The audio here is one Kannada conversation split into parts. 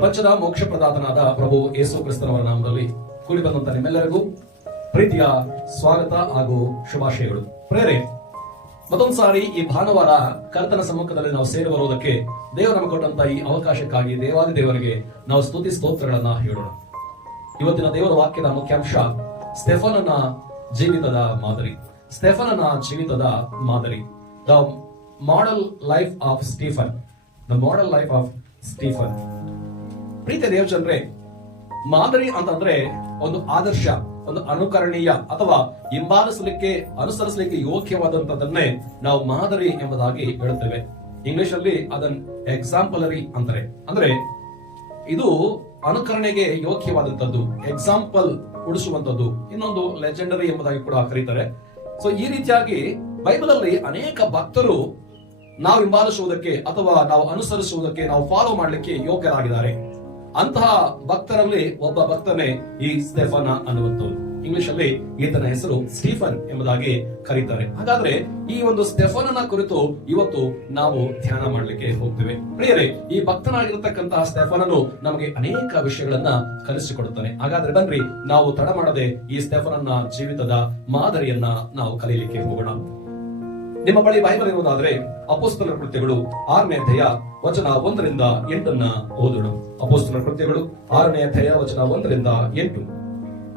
ಪ್ರಪಂಚದ ಮೋಕ್ಷ ಪ್ರದಾತನಾದ ಪ್ರಭು ಯೇಸು ಕ್ರಿಸ್ತನವರ ನಾಮದಲ್ಲಿ ಕೂಡಿ ಬಂದಂತ ನಿಮ್ಮೆಲ್ಲರಿಗೂ ಪ್ರೀತಿಯ ಸ್ವಾಗತ ಹಾಗೂ ಶುಭಾಶಯಗಳು. ಪ್ರೇರೆ, ಮತ್ತೊಂದು ಸಾರಿ ಈ ಭಾನುವಾರ ಕರ್ತನ ಸಮ್ಮುಖದಲ್ಲಿ ನಾವು ಸೇರಿ ಬರುವುದಕ್ಕೆ ದೇವರು ನಮಗೆ ಕೊಟ್ಟಂತ ಈ ಅವಕಾಶಕ್ಕಾಗಿ ದೇವಾದಿ ದೇವರಿಗೆ ನಾವು ಸ್ತುತಿ ಸ್ತೋತ್ರಗಳನ್ನ ಹೇಳೋಣ. ಇವತ್ತಿನ ದೇವರ ವಾಕ್ಯದ ಮುಖ್ಯಾಂಶ ಸ್ಟೆಫನನ ಜೀವಿತದ ಮಾದರಿ. ಸ್ಟೆಫನನ ಜೀವಿತದ ಮಾದರಿ, the model life of Stephen. The model life of Stephen. ಪ್ರೀತಿಯ ದೇವಜನರೇ, ಮಾದರಿ ಅಂತಂದ್ರೆ ಒಂದು ಆದರ್ಶ, ಒಂದು ಅನುಕರಣೀಯ ಅಥವಾ ಹಿಂಬಾಲಿಸಲಿಕ್ಕೆ ಅನುಸರಿಸಲಿಕ್ಕೆ ಯೋಗ್ಯವಾದಂತದನ್ನೇ ನಾವು ಮಾದರಿ ಎಂಬುದಾಗಿ ಹೇಳುತ್ತೇವೆ. ಇಂಗ್ಲಿಷ್ ಅಲ್ಲಿ ಅದನ್ನ ಎಕ್ಸಾಂಪಲರಿ ಅಂತಾರೆ. ಅಂದ್ರೆ ಇದು ಅನುಕರಣೆಗೆ ಯೋಗ್ಯವಾದಂತದ್ದು, ಎಕ್ಸಾಂಪಲ್ ಉಳಿಸುವಂತದ್ದು, ಇನ್ನೊಂದು ಲೆಜೆಂಡರಿ ಎಂಬುದಾಗಿ ಕೂಡ ಕರೀತಾರೆ. ಸೊ ಈ ರೀತಿಯಾಗಿ ಬೈಬಲ್ ಅಲ್ಲಿ ಅನೇಕ ಭಕ್ತರು ನಾವು ಹಿಂಬಾಲಿಸುವುದಕ್ಕೆ ಅಥವಾ ನಾವು ಅನುಸರಿಸುವುದಕ್ಕೆ, ನಾವು ಫಾಲೋ ಮಾಡಲಿಕ್ಕೆ ಯೋಗ್ಯರಾಗಿದ್ದಾರೆ. ಅಂತಹ ಭಕ್ತರಲ್ಲಿ ಒಬ್ಬ ಭಕ್ತನೇ ಈ ಸ್ಟೆಫನ ಅನ್ನುವಂಥದ್ದು. ಇಂಗ್ಲಿಷ್ ಅಲ್ಲಿ ಈತನ ಹೆಸರು ಸ್ಟೀಫನ್ ಎಂಬುದಾಗಿ ಕರೀತಾರೆ. ಹಾಗಾದ್ರೆ ಈ ಒಂದು ಸ್ಟೆಫನನ ಕುರಿತು ಇವತ್ತು ನಾವು ಧ್ಯಾನ ಮಾಡಲಿಕ್ಕೆ ಹೋಗ್ತೇವೆ. ಪ್ರಿಯರೇ, ಈ ಭಕ್ತನಾಗಿರತಕ್ಕಂತಹ ಸ್ಟೆಫನನು ನಮಗೆ ಅನೇಕ ವಿಷಯಗಳನ್ನ ಕಲಿಸಿಕೊಡುತ್ತಾನೆ. ಹಾಗಾದ್ರೆ ಬನ್ರಿ, ನಾವು ತಡ ಮಾಡದೆ ಈ ಸ್ಟೆಫನನ ಜೀವಿತದ ಮಾದರಿಯನ್ನ ನಾವು ಕಲಿಯಲಿಕ್ಕೆ ಹೋಗೋಣ. ನಿಮ್ಮ ಬಳಿ ಬೈಬಲ್ ಇರುವುದಾದ್ರೆ ಅಪೊಸ್ತಲರ ಕೃತ್ಯಗಳು 6ನೇ ಅಧ್ಯಾಯ ವಚನ 1ರಿಂದ 8 ಓದೋಣ. ಅಪೊಸ್ತಲರ ಕೃತ್ಯಗಳು 6ನೇ ಅಧ್ಯಾಯ ವಚನ 1ರಿಂದ 8.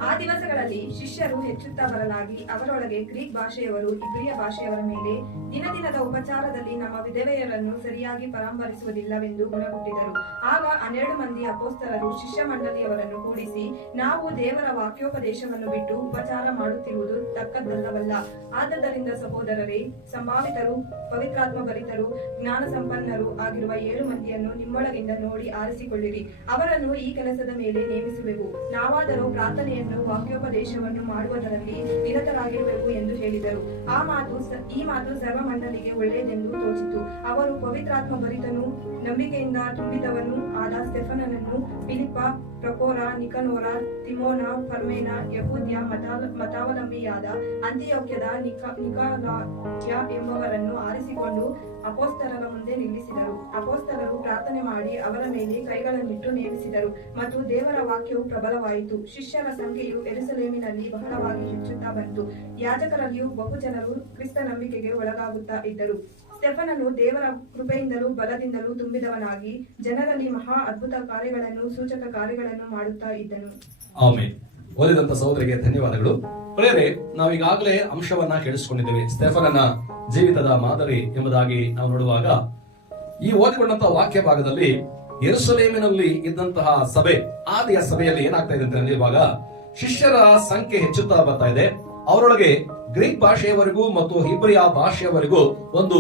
ಆ ದಿವಸಗಳಲ್ಲಿ ಶಿಷ್ಯರು ಹೆಚ್ಚುತ್ತಾ ಬರಲಾಗಿ ಅವರೊಳಗೆ ಗ್ರೀಕ್ ಭಾಷೆಯವರು ಇಬ್ರಿಯ ಭಾಷೆಯವರ ಮೇಲೆ ದಿನದಿನದ ಉಪಚಾರದಲ್ಲಿ ನಮ್ಮ ವಿಧವೆಯರನ್ನು ಸರಿಯಾಗಿ ಪರಾಮರಿಸುವುದಿಲ್ಲವೆಂದು ಗುಣಗುಟ್ಟಿದರು. ಆಗ 12 ಮಂದಿ ಅಪೊಸ್ತಲರು ಶಿಷ್ಯ ಮಂಡಳಿಯವರನ್ನು ಕೂಡಿಸಿ, ನಾವು ದೇವರ ವಾಕ್ಯೋಪದೇಶವನ್ನು ಬಿಟ್ಟು ಉಪಚಾರ ಮಾಡುತ್ತಿರುವುದು ತಕ್ಕದ್ದಲ್ಲವಲ್ಲ. ಆದ್ದರಿಂದ ಸಹೋದರರೇ, ಸಂಭಾವಿತರು, ಪವಿತ್ರಾತ್ಮ ಭರಿತರು, ಜ್ಞಾನ ಸಂಪನ್ನರು ಆಗಿರುವ 7 ಮಂದಿಯನ್ನು ನಿಮ್ಮೊಳಗಿಂದ ನೋಡಿ ಆರಿಸಿಕೊಳ್ಳಿರಿ. ಅವರನ್ನು ಈ ಕೆಲಸದ ಮೇಲೆ ನೇಮಿಸುವೆವು. ನಾವಾದರೂ ಪ್ರಾರ್ಥನೆಯನ್ನು, ವಾಕ್ಯೋಪದೇಶವನ್ನು ಮಾಡುವುದರಲ್ಲಿ ನಿರತರಾಗಿರುವೆವು ಎಂದು ಹೇಳಿದರು. ಈ ಮಾತು ಸರ್ವ ಮಂಡಳಿಗೆ ಒಳ್ಳೆಯದೆಂದು ತೋಚಿತು. ಅವರು ಪವಿತ್ರಾತ್ಮ ಭರಿತನೂ ನಂಬಿಕೆಯಿಂದ ತುಂಬಿದವನೂ ಆದ ಸ್ಟೆಫನನನ್ನು, ಫಿಲಿಪ್ಪ, ಪ್ರಕೋರ, ನಿಕನೋರ, ತಿಮೋನ, ಫರ್ಮೇನ, ಯಹೂದ್ಯ ಮತಾವಲಂಬಿಯಾದ ಅಂತಿಯೋಕ್ಯದ ನಿಕಾಲಾಯ ಎಂಬವರನ್ನು ಆರಿಸಿಕೊಂಡು ಅಪೊಸ್ತಲರ ಮುಂದೆ ನಿಲ್ಲಿಸಿದರು. ಅಪೊಸ್ತಲರು ಪ್ರಾರ್ಥನೆ ಮಾಡಿ ಅವರ ಮೇಲೆ ಕೈಗಳನ್ನಿಟ್ಟು ನೇಮಿಸಿದರು ಮತ್ತು ದೇವರ ವಾಕ್ಯವು ಪ್ರಬಲವಾಯಿತು. ಶಿಷ್ಯರ ಸಂಖ್ಯೆಯು ಯೆರೂಸಲೇಮಿನಲ್ಲಿ ಬಹಳವಾಗಿ ಹೆಚ್ಚುತ್ತಾ ಬಂತು. ಯಾಜಕರಲ್ಲಿಯೂ ಬಹುಜನರು ಕ್ರಿಸ್ತ ನಂಬಿಕೆಗೆ ಒಳಗಾಗುತ್ತಾ ಇದ್ದರು. ಸ್ಟೆಫನನು ದೇವರ ಕೃಪೆಯಿಂದಲೂ ಬಲದಿಂದಲೂ ತುಂಬಿದವನಾಗಿ ಜನರಲ್ಲಿ ಮಹಾ ಅದ್ಭುತ ಕಾರ್ಯಗಳನ್ನು, ಸೂಚಕ ಕಾರ್ಯಗಳನ್ನು ಮಾಡುತ್ತಾ ಇದ್ದನು. ಆಮೆನ್. ಓದಿದಂತ ಸಹೋದರಿಗೆ ಧನ್ಯವಾದಗಳು. ಪ್ರಿಯರೇ, ನಾವೀಗಾಗಲೇ ಅಂಶವನ್ನ ಕೇಳಿಸಿಕೊಂಡಿದ್ದೇವೆ, ಸ್ಟೆಫನನ ಜೀವಿತದ ಮಾದರಿ ಎಂಬುದಾಗಿ ನಾವು ನೋಡುವಾಗ ಈ ಓದಿಕೊಂಡಂತಹ ವಾಕ್ಯ ಭಾಗದಲ್ಲಿ ಯೆರೂಸಲೇಮಿನಲ್ಲಿ ಇದ್ದಂತಹ ಸಭೆ, ಆದಿಯ ಸಭೆಯಲ್ಲಿ ಏನಾಗ್ತಾ ಇದೆ ಅಂತ ಹೇಳಿರುವಾಗ ಶಿಷ್ಯರ ಸಂಖ್ಯೆ ಹೆಚ್ಚುತ್ತಾ ಬರ್ತಾ ಇದೆ. ಅವರೊಳಗೆ ಗ್ರೀಕ್ ಭಾಷೆಯವರೆಗೂ ಮತ್ತು ಹಿಬ್ರಿಯ ಭಾಷೆಯವರೆಗೂ ಒಂದು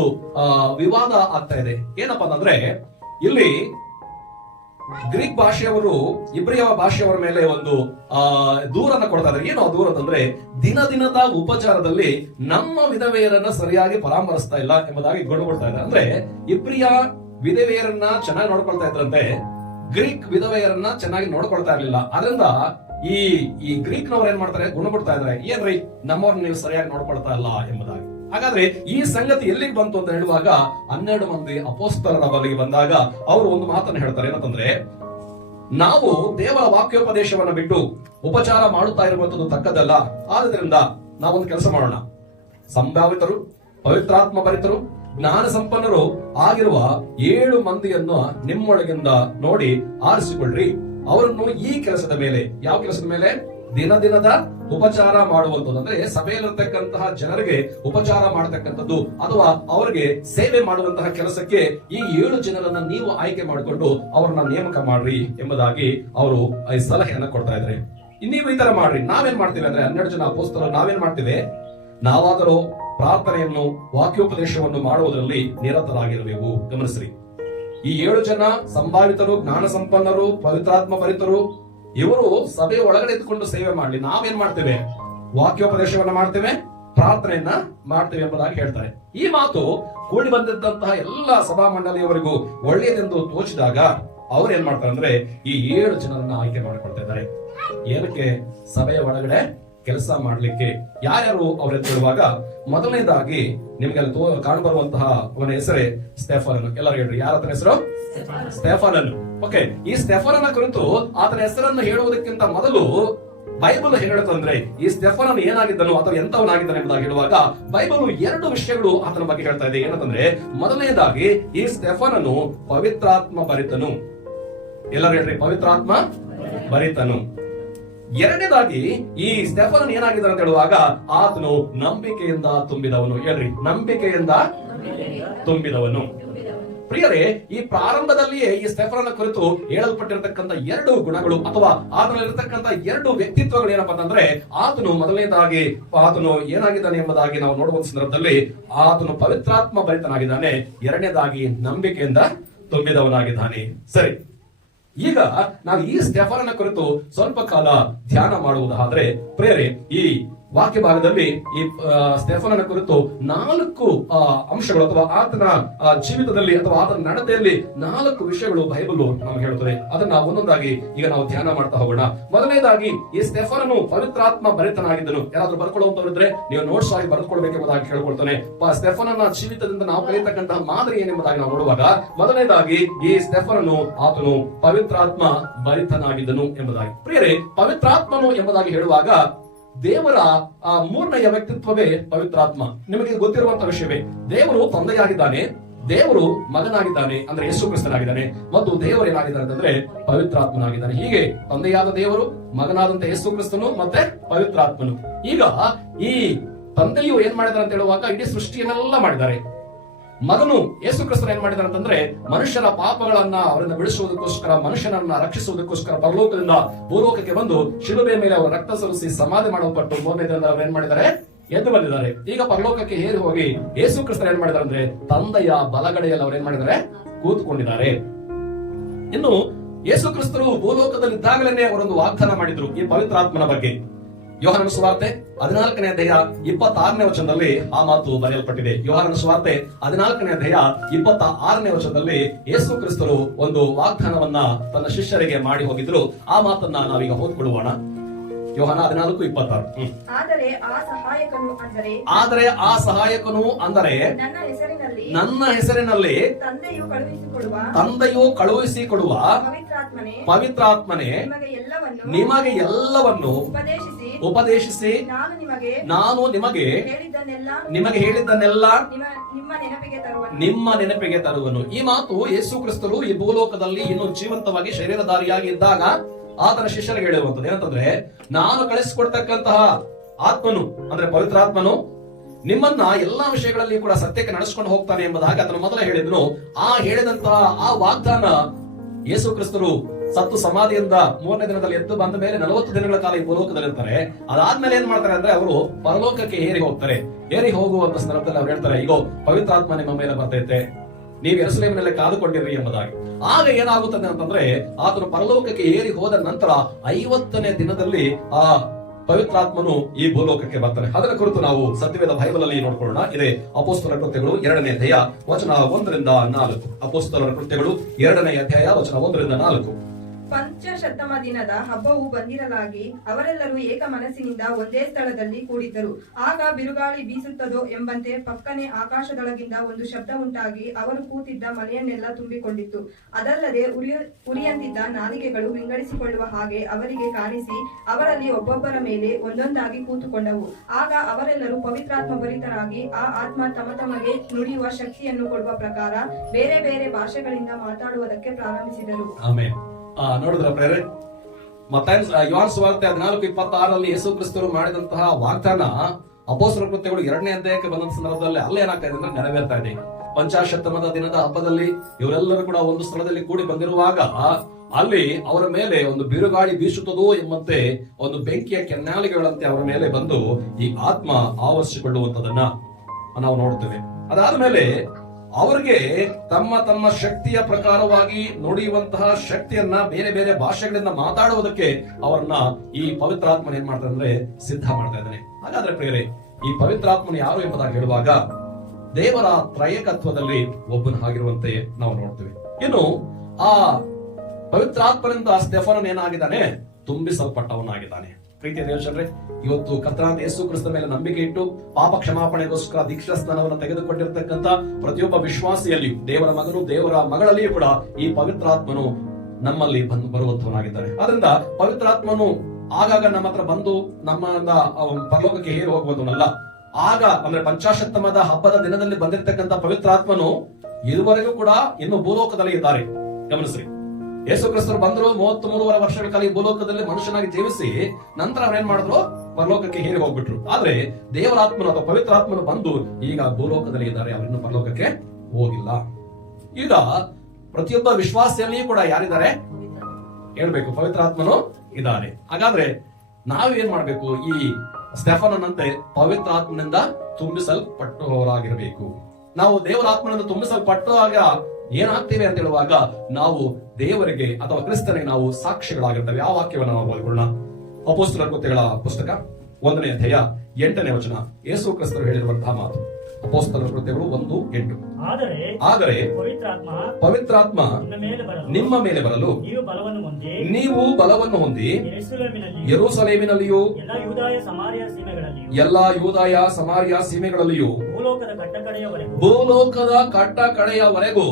ವಿವಾದ ಆಗ್ತಾ ಇದೆ. ಏನಪ್ಪಾ ಅಂತಂದ್ರೆ, ಇಲ್ಲಿ ಗ್ರೀಕ್ ಭಾಷೆಯವರು ಇಬ್ರಿಯ ಭಾಷೆಯವರ ಮೇಲೆ ಒಂದು ದೂರನ್ನ ಕೊಡ್ತಾ ಇದ್ದಾರೆ. ಏನೋ ದೂರ ಅಂತಂದ್ರೆ, ದಿನದ ಉಪಚಾರದಲ್ಲಿ ನಮ್ಮ ವಿಧವೆಯರನ್ನ ಸರಿಯಾಗಿ ಪರಾಮರಿಸ್ತಾ ಇಲ್ಲ ಎಂಬುದಾಗಿ ಗುಣಗೊಡ್ತಾ ಇದ್ದಾರೆ. ಅಂದ್ರೆ ಇಬ್ರಿಯ ವಿಧವೆಯರನ್ನ ಚೆನ್ನಾಗಿ ನೋಡ್ಕೊಳ್ತಾ ಇದ್ರಂತೆ, ಗ್ರೀಕ್ ವಿಧವೆಯರನ್ನ ಚೆನ್ನಾಗಿ ನೋಡ್ಕೊಳ್ತಾ ಇರ್ಲಿಲ್ಲ. ಅದರಿಂದ ಈ ಗ್ರೀಕ್ ನವರು ಏನ್ ಮಾಡ್ತಾರೆ, ಗುಣಗೊಡ್ತಾ ಇದ್ದಾರೆ, ಏನ್ರಿ ನಮ್ಮವ್ರನ್ನ ನೀವು ಸರಿಯಾಗಿ ನೋಡ್ಕೊಳ್ತಾ ಇಲ್ಲ ಎಂಬುದಾಗಿ. ಹಾಗಾದ್ರೆ ಈ ಸಂಗತಿ ಎಲ್ಲಿಗೆ ಬಂತು ಅಂತ ಹೇಳುವಾಗ 12 ಮಂದಿ ಅಪೊಸ್ತಲರ ಬಳಿಗೆ ಬಂದಾಗ ಅವರು ಒಂದು ಮಾತನ್ನು ಹೇಳ್ತಾರೆ. ಏನಂತಂದ್ರೆ, ನಾವು ದೇವರ ವಾಕ್ಯೋಪದೇಶವನ್ನು ಬಿಟ್ಟು ಉಪಚಾರ ಮಾಡುತ್ತಾ ಇರುವಂತದ್ದು ತಕ್ಕದಲ್ಲ. ಆದ್ರಿಂದ ನಾವೊಂದು ಕೆಲಸ ಮಾಡೋಣ, ಸಂಭಾವಿತರು, ಪವಿತ್ರಾತ್ಮ ಭರಿತರು, ಜ್ಞಾನ ಸಂಪನ್ನರು ಆಗಿರುವ 7 ಮಂದಿಯನ್ನು ನಿಮ್ಮೊಳಗಿಂದ ನೋಡಿ ಆರಿಸಿಕೊಳ್ಳ್ರಿ. ಅವರನ್ನು ಈ ಕೆಲಸದ ಮೇಲೆ, ಯಾವ ಕೆಲಸದ ಮೇಲೆ? ದಿನದ ಉಪಚಾರ ಮಾಡುವಂಥದ್ದು. ಅಂದ್ರೆ ಸಭೆಯಲ್ಲಿರ್ತಕ್ಕಂತಹ ಜನರಿಗೆ ಉಪಚಾರ ಮಾಡತಕ್ಕಂಥದ್ದು ಅಥವಾ ಅವರಿಗೆ ಸೇವೆ ಮಾಡುವಂತಹ ಕೆಲಸಕ್ಕೆ ಈ 7 ಜನರನ್ನ ನೀವು ಆಯ್ಕೆ ಮಾಡಿಕೊಂಡು ಅವರನ್ನ ನೇಮಕ ಮಾಡ್ರಿ ಎಂಬುದಾಗಿ ಅವರು ಈ ಸಲಹೆಯನ್ನ ಕೊಡ್ತಾ ಇದ್ದಾರೆ. ನೀವು ಈ ತರ ಮಾಡ್ರಿ. ನಾವೇನ್ ಮಾಡ್ತೀವಿ ಅಂದ್ರೆ, 12 ಜನ ಅಪೊಸ್ತಲರು ನಾವೇನ್ ಮಾಡ್ತೀವಿ, ನಾವಾದರೂ ಪ್ರಾರ್ಥನೆಯನ್ನು, ವಾಕ್ಯೋಪದೇಶವನ್ನು ಮಾಡುವುದರಲ್ಲಿ ನಿರತರಾಗಿರಬೇಕು. ಗಮನಿಸ್ರಿ, ಈ 7 ಜನ ಸಂಭಾವಿತರು, ಜ್ಞಾನ ಸಂಪನ್ನರು, ಪವಿತ್ರಾತ್ಮ ಭರಿತರು, ಇವರು ಸಭೆ ಒಳಗಡೆ ಇದ್ದುಕೊಂಡು ಸೇವೆ ಮಾಡ್ಲಿ. ನಾವೇನ್ ಮಾಡ್ತೇವೆ? ವಾಕ್ಯೋಪದೇಶವನ್ನ ಮಾಡ್ತೇವೆ, ಪ್ರಾರ್ಥನೆಯನ್ನ ಮಾಡ್ತೇವೆ ಎಂಬುದಾಗಿ ಹೇಳ್ತಾರೆ. ಈ ಮಾತು ಕೂಡಿ ಬಂದಿದ್ದಂತಹ ಎಲ್ಲ ಸಭಾ ಮಂಡಳಿಯವರಿಗೂ ಒಳ್ಳೆಯದೆಂದು ತೋಚಿದಾಗ ಅವ್ರು ಏನ್ ಮಾಡ್ತಾರೆ ಅಂದ್ರೆ, ಈ 7 ಜನರನ್ನ ಆಯ್ಕೆ ಮಾಡಿಕೊಳ್ತಾ ಇದ್ದಾರೆ. ಏನಕ್ಕೆ? ಸಭೆಯ ಒಳಗಡೆ ಕೆಲಸ ಮಾಡ್ಲಿಕ್ಕೆ. ಯಾರ್ಯಾರು ಅವರೆಂದು ಹೇಳುವಾಗ, ಮೊದಲನೇದಾಗಿ ನಿಮ್ಗೆ ಅಲ್ಲಿ ಕಾಣಬರುವಂತಹ ಅವನ ಹೆಸರೇ ಸ್ಟೆಫನನು. ಎಲ್ಲರೂ ಹೇಳ್ರಿ, ಯಾರ ಹೆಸರು? ಸ್ಟೆಫನನು. ಓಕೆ, ಈ ಸ್ಟೆಫನನ ಕುರಿತು ಆತನ ಹೆಸರನ್ನು ಹೇಳುವುದಕ್ಕಿಂತ ಮೊದಲು ಬೈಬಲ್ ಹೇಳುತ್ತಂದ್ರೆ ಈ ಸ್ಟೆಫನನು ಏನಾಗಿದ್ದನು ಅಥವಾ ಎಂತವನಾಗಿದ್ದಾನೆ ಎಂಬುದಾಗಿ ಹೇಳುವಾಗ ಬೈಬಲ್ ಎರಡು ವಿಷಯಗಳು ಆತನ ಬಗ್ಗೆ ಹೇಳ್ತಾ ಇದೆ. ಏನಂತಂದ್ರೆ, ಮೊದಲನೇದಾಗಿ ಈ ಸ್ಟೆಫನನು ಪವಿತ್ರಾತ್ಮ ಭರಿತನು. ಎಲ್ಲರೂ ಹೇಳ್ರಿ, ಪವಿತ್ರಾತ್ಮ ಭರಿತನು. ಎರಡನೇದಾಗಿ ಈ ಸ್ಟೆಫನನ್ ಏನಾಗಿದ್ದಾನೆ ಅಂತ ಹೇಳುವಾಗ ಆತನು ನಂಬಿಕೆಯಿಂದ ತುಂಬಿದವನು. ಹೇಳ್ರಿ, ನಂಬಿಕೆಯಿಂದ ತುಂಬಿದವನು. ಪ್ರಿಯರೇ, ಈ ಪ್ರಾರಂಭದಲ್ಲಿಯೇ ಈ ಸ್ಟೆಫನನ ಕುರಿತು ಹೇಳಲ್ಪಟ್ಟಿರತಕ್ಕಂಥ ಎರಡು ಗುಣಗಳು ಅಥವಾ ಆತನಲ್ಲಿರತಕ್ಕಂಥ ಎರಡು ವ್ಯಕ್ತಿತ್ವಗಳು ಏನಪ್ಪಾ ಅಂತಂದ್ರೆ, ಆತನು ಮೊದಲನೇದಾಗಿ ಆತನು ಏನಾಗಿದ್ದಾನೆ ಎಂಬುದಾಗಿ ನಾವು ನೋಡುವ ಸಂದರ್ಭದಲ್ಲಿ ಆತನು ಪವಿತ್ರಾತ್ಮ ಭರಿತನಾಗಿದ್ದಾನೆ. ಎರಡನೇದಾಗಿ ನಂಬಿಕೆಯಿಂದ ತುಂಬಿದವನಾಗಿದ್ದಾನೆ. ಸರಿ, ಈಗ ನಾವು ಈ ಸ್ಟೆಫನನ ಕುರಿತು ಸ್ವಲ್ಪ ಕಾಲ ಧ್ಯಾನ ಮಾಡುವುದಾದ್ರೆ ಪ್ರೇರೆ, ಈ ವಾಕ್ಯ ಭಾಗದಲ್ಲಿ ಈ ಸ್ಟೆಫನನ ಕುರಿತು 4 ಅಂಶಗಳು ಅಥವಾ ಆತನ ಜೀವಿತದಲ್ಲಿ ಅಥವಾ ಆತನ ನಡತೆಯಲ್ಲಿ 4 ವಿಷಯಗಳು ಬೈಬಲ್ ನಮಗೆ ಹೇಳುತ್ತದೆ. ಅದನ್ನ ಒಂದೊಂದಾಗಿ ಈಗ ನಾವು ಧ್ಯಾನ ಮಾಡ್ತಾ ಹೋಗೋಣ. ಮೊದಲನೇದಾಗಿ ಈ ಸ್ಟೆಫನನು ಪವಿತ್ರಾತ್ಮ ಭರಿತನಾಗಿದ್ದನು. ಯಾರಾದ್ರೂ ಬರ್ಕೊಳ್ಳುವಂತವರಿದ್ರೆ ನೀವು ನೋಟ್ಸ್ ಆಗಿ ಬರೆದುಕೊಳ್ಬೇಕೆಂಬುದಾಗಿ ಕೇಳ್ಕೊಳ್ತಾನೆ. ಸ್ಟೆಫನನ ಜೀವಿತದಿಂದ ನಾವು ಕಲಿತಕ್ಕಂತಹ ಮಾದರಿ ಏನೆಂಬುದಾಗಿ ನಾವು ನೋಡುವಾಗ ಮೊದಲನೇದಾಗಿ ಈ ಸ್ಟೆಫನನು ಆತನು ಪವಿತ್ರಾತ್ಮ ಭರಿತನಾಗಿದ್ದನು ಎಂಬುದಾಗಿ. ಪ್ರಿಯರೇ, ಪವಿತ್ರಾತ್ಮನು ಎಂಬುದಾಗಿ ಹೇಳುವಾಗ ದೇವರ ಮೂರನೆಯ ವ್ಯಕ್ತಿತ್ವವೇ ಪವಿತ್ರಾತ್ಮ. ನಿಮಗೆ ಗೊತ್ತಿರುವಂತಹ ವಿಷಯವೇ, ದೇವರು ತಂದೆಯಾಗಿದ್ದಾನೆ, ದೇವರು ಮಗನಾಗಿದ್ದಾನೆ ಅಂದ್ರೆ ಯೇಸು ಕ್ರಿಸ್ತನಾಗಿದ್ದಾನೆ, ಮತ್ತು ದೇವರು ಏನಾಗಿದ್ದಾನೆ ಅಂತಂದ್ರೆ ಪವಿತ್ರಾತ್ಮನಾಗಿದ್ದಾನೆ. ಹೀಗೆ ತಂದೆಯಾದ ದೇವರು, ಮಗನಾದಂತ ಯೇಸು ಕ್ರಿಸ್ತನು ಮತ್ತೆ ಪವಿತ್ರಾತ್ಮನು. ಈಗ ಈ ತಂದೆಯು ಏನ್ ಮಾಡಿದಾರೆ ಅಂತ ಹೇಳುವಾಗ ಇಡೀ ಸೃಷ್ಟಿಯನ್ನೆಲ್ಲ ಮಾಡಿದ್ದಾರೆ. ಮಗನು ಯೇಸು ಕ್ರಿಸ್ತನು ಏನ್ ಮಾಡಿದಾರೆ ಅಂತಂದ್ರೆ ಮನುಷ್ಯರ ಪಾಪಗಳನ್ನ ಅವರನ್ನ ಬಿಡಿಸುವುದಕ್ಕೋಸ್ಕರ, ಮನುಷ್ಯನನ್ನ ರಕ್ಷಿಸುವುದಕ್ಕೋಸ್ಕರ ಪರಲೋಕದಿಂದ ಭೂಲೋಕಕ್ಕೆ ಬಂದು ಶಿಲುಬೆ ಮೇಲೆ ಅವರು ರಕ್ತ ಸುರಿಸಿ ಸಮಾಧಿ ಮಾಡಲ್ಪಟ್ಟು 3ನೇ ದಿನದಲ್ಲಿ ಅವರು ಏನ್ ಮಾಡಿದ್ದಾರೆ, ಎದ್ದು ಬಂದಿದ್ದಾರೆ. ಈಗ ಪರಲೋಕಕ್ಕೆ ಏರಿ ಹೋಗಿ ಯೇಸು ಕ್ರಿಸ್ತರು ಏನ್ ಮಾಡಿದಾರೆ ಅಂದ್ರೆ ತಂದೆಯ ಬಲಗಡೆಯಲ್ಲಿ ಅವರು ಏನ್ ಮಾಡಿದ್ದಾರೆ, ಕೂತ್ಕೊಂಡಿದ್ದಾರೆ. ಇನ್ನು ಯೇಸು ಕ್ರಿಸ್ತರು ಭೂಲೋಕದಲ್ಲಿ ಇದ್ದಾಗಲೇ ಅವರೊಂದು ವಾಗ್ದಾನ ಮಾಡಿದ್ರು ಈ ಪವಿತ್ರಾತ್ಮನ ಬಗ್ಗೆ. ಯೋಹಾನನ ಸುವಾರ್ತೆ 14ನೇ ಅಧ್ಯಾಯ 26ನೇ ವಚನದಲ್ಲಿ ಆ ಮಾತು ಬರೆಯಲ್ಪಟ್ಟಿದೆ. ಯೋಹಾನನ ಸುವಾರ್ತೆ 14ನೇ ಅಧ್ಯಾಯ 26ನೇ ವಚನದಲ್ಲಿ ಯೇಸು ಕ್ರಿಸ್ತರು ಒಂದು ವಾಗ್ದಾನವನ್ನ ತನ್ನ ಶಿಷ್ಯರಿಗೆ ಮಾಡಿ ಹೋಗಿದ್ರು. ಆ ಮಾತನ್ನ ನಾವೀಗ ಓದ್ಕೊಳ್ಳೋಣ. ಯೋಹಾನ 14:26. ಆದರೆ ಆ ಸಹಾಯಕನು ಅಂದರೆ ನನ್ನ ಹೆಸರಿನಲ್ಲಿ ತಂದೆಯು ಕಳುಹಿಸಿಕೊಡುವ ಪವಿತ್ರಾತ್ಮನೇ ನಿಮಗೆ ಎಲ್ಲವನ್ನು ಉಪದೇಶಿಸಿ ನಾನು ನಿಮಗೆ ಹೇಳಿದ್ದನ್ನೆಲ್ಲ ನಿಮ್ಮ ನೆನಪಿಗೆ ತರುವನು. ಈ ಮಾತು ಯೇಸು ಕ್ರಿಸ್ತರು ಈ ಭೂಲೋಕದಲ್ಲಿ ಇನ್ನು ಜೀವಂತವಾಗಿ ಶರೀರಧಾರಿಯಾಗಿ ಇದ್ದಾಗ ಆತನ ಶಿಷ್ಯರಿಗೆ ಹೇಳಿರುವಂತದ್ದು. ಏನಂತಂದ್ರೆ, ನಾನು ಕಳಿಸಿಕೊಡ್ತಕ್ಕಂತಹ ಆತ್ಮನು ಅಂದ್ರೆ ಪವಿತ್ರಾತ್ಮನು ನಿಮ್ಮನ್ನ ಎಲ್ಲಾ ವಿಷಯಗಳಲ್ಲಿ ಕೂಡ ಸತ್ಯಕ್ಕೆ ನಡೆಸ್ಕೊಂಡು ಹೋಗ್ತಾನೆ ಎಂಬುದಾಗಿ ಆತನು ಮೊದಲೇ ಹೇಳಿದನು. ಆ ಹೇಳಿದಂತಹ ಆ ವಾಗ್ದಾನ ಯೇಸು ಕ್ರಿಸ್ತರು ಸತ್ತು ಸಮಾಧಿಯಿಂದ 3ನೇ ದಿನದಲ್ಲಿ ಎದ್ದು ಬಂದ ಮೇಲೆ 40 ದಿನಗಳ ಕಾಲ ಈ ಭೂಲೋಕದಲ್ಲಿ ಇರ್ತಾರೆ. ಅದಾದ್ಮೇಲೆ ಏನ್ ಮಾಡ್ತಾರೆ ಅಂದ್ರೆ ಅವರು ಪರಲೋಕಕ್ಕೆ ಏರಿ ಹೋಗ್ತಾರೆ. ಏರಿ ಹೋಗುವಂತ ಸಂದರ್ಭದಲ್ಲಿ ಅವ್ರು ಹೇಳ್ತಾರೆ, ಈಗ ಪವಿತ್ರಾತ್ಮ ನಿಮ್ಮ ಮೇಲೆ ಬರ್ತೈತೆ, ನೀವು ಯೆರೂಸಲೇಮಿನಲ್ಲಿ ಕಾದುಕೊಂಡಿರ್ರಿ ಎಂಬುದಾಗಿ. ಆಗ ಏನಾಗುತ್ತದೆ ಅಂತಂದ್ರೆ ಆತನು ಪರಲೋಕಕ್ಕೆ ಏರಿ ಹೋದ ನಂತರ 50ನೇ ದಿನದಲ್ಲಿ ಆ ಪವಿತ್ರಾತ್ಮನು ಈ ಭೂಲೋಕಕ್ಕೆ ಬರ್ತಾರೆ. ಅದರ ಕುರಿತು ನಾವು ಸತ್ಯವೇದ ಬೈಬಲ್ ಅಲ್ಲಿ ನೋಡ್ಕೊಳ್ಳೋಣ. ಇದೆ ಅಪೊಸ್ತಲರ ಕೃತ್ಯಗಳು 2ನೇ ಅಧ್ಯಾಯ ವಚನ 1-4. ಅಪೊಸ್ತಲರ ಕೃತ್ಯಗಳು 2ನೇ ಅಧ್ಯಾಯ ವಚನ 1-4. ಪಂಚಶತಮ ದಿನದ ಹಬ್ಬವು ಬಂದಿರಲಾಗಿ ಅವರೆಲ್ಲರೂ ಏಕ ಮನಸ್ಸಿನಿಂದ ಒಂದೇ ಸ್ಥಳದಲ್ಲಿ ಕೂಡಿದ್ದರು. ಆಗ ಬಿರುಗಾಳಿ ಬೀಸುತ್ತದೋ ಎಂಬಂತೆ ಪಕ್ಕನೆ ಆಕಾಶದೊಳಗಿಂದ ಒಂದು ಶಬ್ದ ಉಂಟಾಗಿ ಅವರು ಕೂತಿದ್ದ ಮನೆಯನ್ನೆಲ್ಲ ತುಂಬಿಕೊಂಡಿತ್ತು. ಅದಲ್ಲದೆ ಉರಿಯಂತಿದ್ದ ನಾಲಿಗೆಗಳು ವಿಂಗಡಿಸಿಕೊಳ್ಳುವ ಹಾಗೆ ಅವರಿಗೆ ಕಾಣಿಸಿ ಅವರಲ್ಲಿ ಒಬ್ಬೊಬ್ಬರ ಮೇಲೆ ಒಂದೊಂದಾಗಿ ಕೂತುಕೊಂಡವು. ಆಗ ಅವರೆಲ್ಲರೂ ಪವಿತ್ರಾತ್ಮ ಭರಿತರಾಗಿ ಆ ಆತ್ಮ ತಮಗೆ ನುಡಿಯುವ ಶಕ್ತಿಯನ್ನು ಕೊಡುವ ಪ್ರಕಾರ ಬೇರೆ ಬೇರೆ ಭಾಷೆಗಳಿಂದ ಮಾತಾಡುವುದಕ್ಕೆ ಪ್ರಾರಂಭಿಸಿದರು. ಆಮೆನ್. ನೋಡಿದ್ರ ಪ್ರೇರೆ, ಯೋಹಾನ ಸುವಾರ್ತೆ 14:26 ಯೇಸು ಕ್ರಿಸ್ತರು ಮಾಡಿದಂತಹ ವಾಗ್ದಾನ ಅಪೊಸ್ತಲರ ಕೃತ್ಯಗಳು 2ನೇ ಅಧ್ಯಾಯಕ್ಕೆ ಬಂದ ಸಂದರ್ಭದಲ್ಲಿ ಅಲ್ಲೇ ಏನಾಗ್ತಾ ಇದೆ ಅಂದ್ರೆ ನೆರವೇರ್ತಾ ಇದೆ. ಪಂಚಾಶತ್ತಮದ ದಿನದ ಹಬ್ಬದಲ್ಲಿ ಇವರೆಲ್ಲರೂ ಕೂಡ ಒಂದು ಸ್ಥಳದಲ್ಲಿ ಕೂಡಿ ಬಂದಿರುವಾಗ ಅಲ್ಲಿ ಅವರ ಮೇಲೆ ಒಂದು ಬಿರುಗಾಳಿ ಬೀಸುತ್ತದೋ ಎಂಬಂತೆ ಒಂದು ಬೆಂಕಿಯ ಕೆನ್ನಾಲಿಗಳಂತೆ ಅವರ ಮೇಲೆ ಬಂದು ಈ ಆತ್ಮ ಆವರಿಸಿಕೊಳ್ಳುವಂತದನ್ನ ನಾವು ನೋಡ್ತೇವೆ. ಅದಾದ್ಮೇಲೆ ಅವರಿಗೆ ತಮ್ಮ ಶಕ್ತಿಯ ಪ್ರಕಾರವಾಗಿ ನುಡಿಯುವಂತಹ ಶಕ್ತಿಯನ್ನ ಬೇರೆ ಬೇರೆ ಭಾಷೆಗಳಿಂದ ಮಾತಾಡುವುದಕ್ಕೆ ಅವರನ್ನ ಈ ಪವಿತ್ರಾತ್ಮನ ಏನ್ ಮಾಡ್ತಾರೆ ಅಂದ್ರೆ ಸಿದ್ಧ ಮಾಡ್ತಾ ಇದ್ದಾನೆ. ಹಾಗಾದ್ರೆ ಪ್ರಿಯರೇ, ಈ ಪವಿತ್ರಾತ್ಮನ ಯಾರು ಎಂಬುದಾಗಿ ಹೇಳುವಾಗ ದೇವರ ತ್ರಯಕತ್ವದಲ್ಲಿ ಒಬ್ಬನಾಗಿರುವಂತೆ ನಾವು ನೋಡ್ತೇವೆ. ಇನ್ನು ಆ ಪವಿತ್ರಾತ್ಮನಿಂದ ಸ್ಟೆಫನನ್ ಏನಾಗಿದ್ದಾನೆ, ತುಂಬಿಸಲ್ಪಟ್ಟವನಾಗಿದ್ದಾನೆ. ಪ್ರೀತಿಯ ದೇವಜನರೇ, ಇವತ್ತು ಕರ್ತನಾದ ಯೇಸು ಕ್ರಿಸ್ತ ಮೇಲೆ ನಂಬಿಕೆ ಇಟ್ಟು ಪಾಪ ಕ್ಷಮಾಪಣೆಗೋಸ್ಕರ ದೀಕ್ಷಾ ಸ್ನಾನವನ್ನು ತೆಗೆದುಕೊಂಡಿರತಕ್ಕಂತ ಪ್ರತಿಯೊಬ್ಬ ವಿಶ್ವಾಸಿಯಲ್ಲಿಯೂ, ದೇವರ ಮಗನು ದೇವರ ಮಗಳಲ್ಲಿಯೂ ಕೂಡ ಈ ಪವಿತ್ರಾತ್ಮನು ನಮ್ಮಲ್ಲಿ ಬರುವಂತವನಾಗಿದ್ದಾನೆ. ಆದ್ರಿಂದ ಪವಿತ್ರಾತ್ಮನು ಆಗಾಗ ನಮ್ಮ ಹತ್ರ ಬಂದು ನಮ್ಮನ್ನ ಪರಲೋಕಕ್ಕೆ ಹೇರಿ ಹೋಗುವಂತವನಲ್ಲ. ಆಗ ಅಂದ್ರೆ ಪಂಚಾಶತ್ತಮದ ಹಬ್ಬದ ದಿನದಲ್ಲಿ ಬಂದಿರತಕ್ಕಂತ ಪವಿತ್ರಾತ್ಮನು ಇದುವರೆಗೂ ಕೂಡ ಇನ್ನು ಭೂಲೋಕದಲ್ಲಿ ಇದ್ದಾರೆ. ಗಮನಿಸ್ರಿ, ಯೇಸು ಕ್ರಿಸ್ತರು ಬಂದ್ರು 33 ವರ್ಷಗಳ ಕಾಲ ಈ ಭೂಲೋಕದಲ್ಲಿ ಮನುಷ್ಯನಾಗಿ ಜೀವಿಸಿ ನಂತರ ಅವ್ರೇನ್ ಮಾಡಿದ್ರು, ಪರಲೋಕಕ್ಕೆ ಹೇರಿ ಹೋಗ್ಬಿಟ್ರು. ಆದ್ರೆ ದೇವರಾತ್ಮನು ಅಥವಾ ಪವಿತ್ರಾತ್ಮನು ಬಂದು ಈಗ ಭೂಲೋಕದಲ್ಲಿ ಇದ್ದಾರೆ, ಅವರಿನ್ನು ಪರಲೋಕಕ್ಕೆ ಹೋಗಿಲ್ಲ. ಈಗ ಪ್ರತಿಯೊಬ್ಬ ವಿಶ್ವಾಸಿಯಲ್ಲಿಯೂ ಕೂಡ ಯಾರಿದ್ದಾರೆ ಹೇಳ್ಬೇಕು, ಪವಿತ್ರಾತ್ಮನು ಇದ್ದಾರೆ. ಹಾಗಾದ್ರೆ ನಾವೇನ್ ಮಾಡ್ಬೇಕು, ಈ ಸ್ಟೆಫನನಂತೆ ಪವಿತ್ರಾತ್ಮನಿಂದ ತುಂಬಿಸಲ್ಪಟ್ಟವರಾಗಿರಬೇಕು. ನಾವು ದೇವರಾತ್ಮನಿಂದ ತುಂಬಿಸಲ್ಪಟ್ಟಾಗ ಏನಾಗ್ತೇವೆ ಅಂತ ಹೇಳುವಾಗ ನಾವು ದೇವರಿಗೆ ಅಥವಾ ಕ್ರಿಸ್ತನಿಗೆ ನಾವು ಸಾಕ್ಷಿಗಳಾಗಿರ್ತೇವೆ. ಯಾವ ವಾಕ್ಯವನ್ನು ನಾವು ಓದಿಕೊಳ್ಳೋಣ? ಅಪೊಸ್ತಲರ ಕೃತ್ಯಗಳ ಪುಸ್ತಕ 1ನೇ ಅಧ್ಯಾಯ 8ನೇ ವಚನ. ಯೇಸು ಕ್ರಿಸ್ತರು ಹೇಳಿರುವಂತಹ ಮಾತು. ಅಪೊಸ್ತಲರ ಕೃತ್ಯಗಳು 1:8. ಆದರೆ ಪವಿತ್ರಾತ್ಮ ನಿಮ್ಮ ಮೇಲೆ ಬರಲು ನೀವು ಬಲವನ್ನು ಹೊಂದಿ ಯೆರೂಸಲೇಮಿನಲ್ಲಿಯೂ ಎಲ್ಲಾ ಯೂದಾಯ ಸಮಾರ್ಯ ಸೀಮೆಗಳಲ್ಲಿಯೂ ಭೂಲೋಕದ ಕಟ್ಟ ಕಡೆಯವರೆಗೂ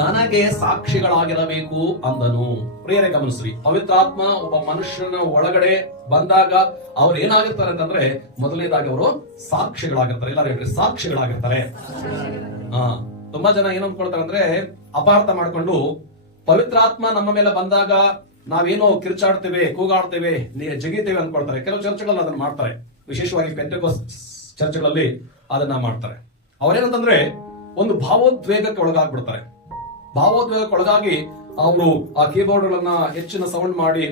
ನನಗೆ ಸಾಕ್ಷಿಗಳಾಗಿರಬೇಕು ಅಂದನು. ಪ್ರಿಯರೇ ಗಮನಿಸ್ರಿ, ಪವಿತ್ರಾತ್ಮ ಒಬ್ಬ ಮನುಷ್ಯನ ಒಳಗಡೆ ಬಂದಾಗ ಅವ್ರು ಏನಾಗಿರ್ತಾರೆ ಅಂತಂದ್ರೆ, ಮೊದಲನೇದಾಗಿ ಅವರು ಸಾಕ್ಷಿಗಳಾಗಿರ್ತಾರೆ. ಎಲ್ಲರೂ ಹೇಳ್ರಿ, ಸಾಕ್ಷಿಗಳಾಗಿರ್ತಾರೆ. ತುಂಬಾ ಜನ ಏನ್ ಅನ್ಕೊಳ್ತಾರೆ ಅಂದ್ರೆ, ಅಪಾರ್ಥ ಮಾಡ್ಕೊಂಡು ಪವಿತ್ರಾತ್ಮ ನಮ್ಮ ಮೇಲೆ ಬಂದಾಗ ನಾವೇನೋ ಕಿರ್ಚಾಡ್ತೇವೆ, ಕೂಗಾಡ್ತೇವೆ, ಜಗಿತೇವೆ ಅನ್ಕೊಳ್ತಾರೆ. ಕೆಲವು ಚರ್ಚ್ಗಳಲ್ಲಿ ಅದನ್ನ ಮಾಡ್ತಾರೆ, ವಿಶೇಷವಾಗಿ ಪೆಂಟೆಕೋಸ್ಟ್ ಚರ್ಚ್ಗಳಲ್ಲಿ ಅದನ್ನ ಮಾಡ್ತಾರೆ. ಅವ್ರೇನಂತಂದ್ರೆ ಒಂದು ಭಾವೋದ್ವೇಗಕ್ಕೆ ಒಳಗಾಗ್ಬಿಡ್ತಾರೆ. ಭಾವೋದ್ವೇಗಕ್ಕೆ ಒಳಗಾಗಿ ಅವರು ಆ ಕೀಬೋರ್ಡ್ ಗಳನ್ನ ಹೆಚ್ಚಿನ ಸೌಂಡ್ ಮಾಡಿ,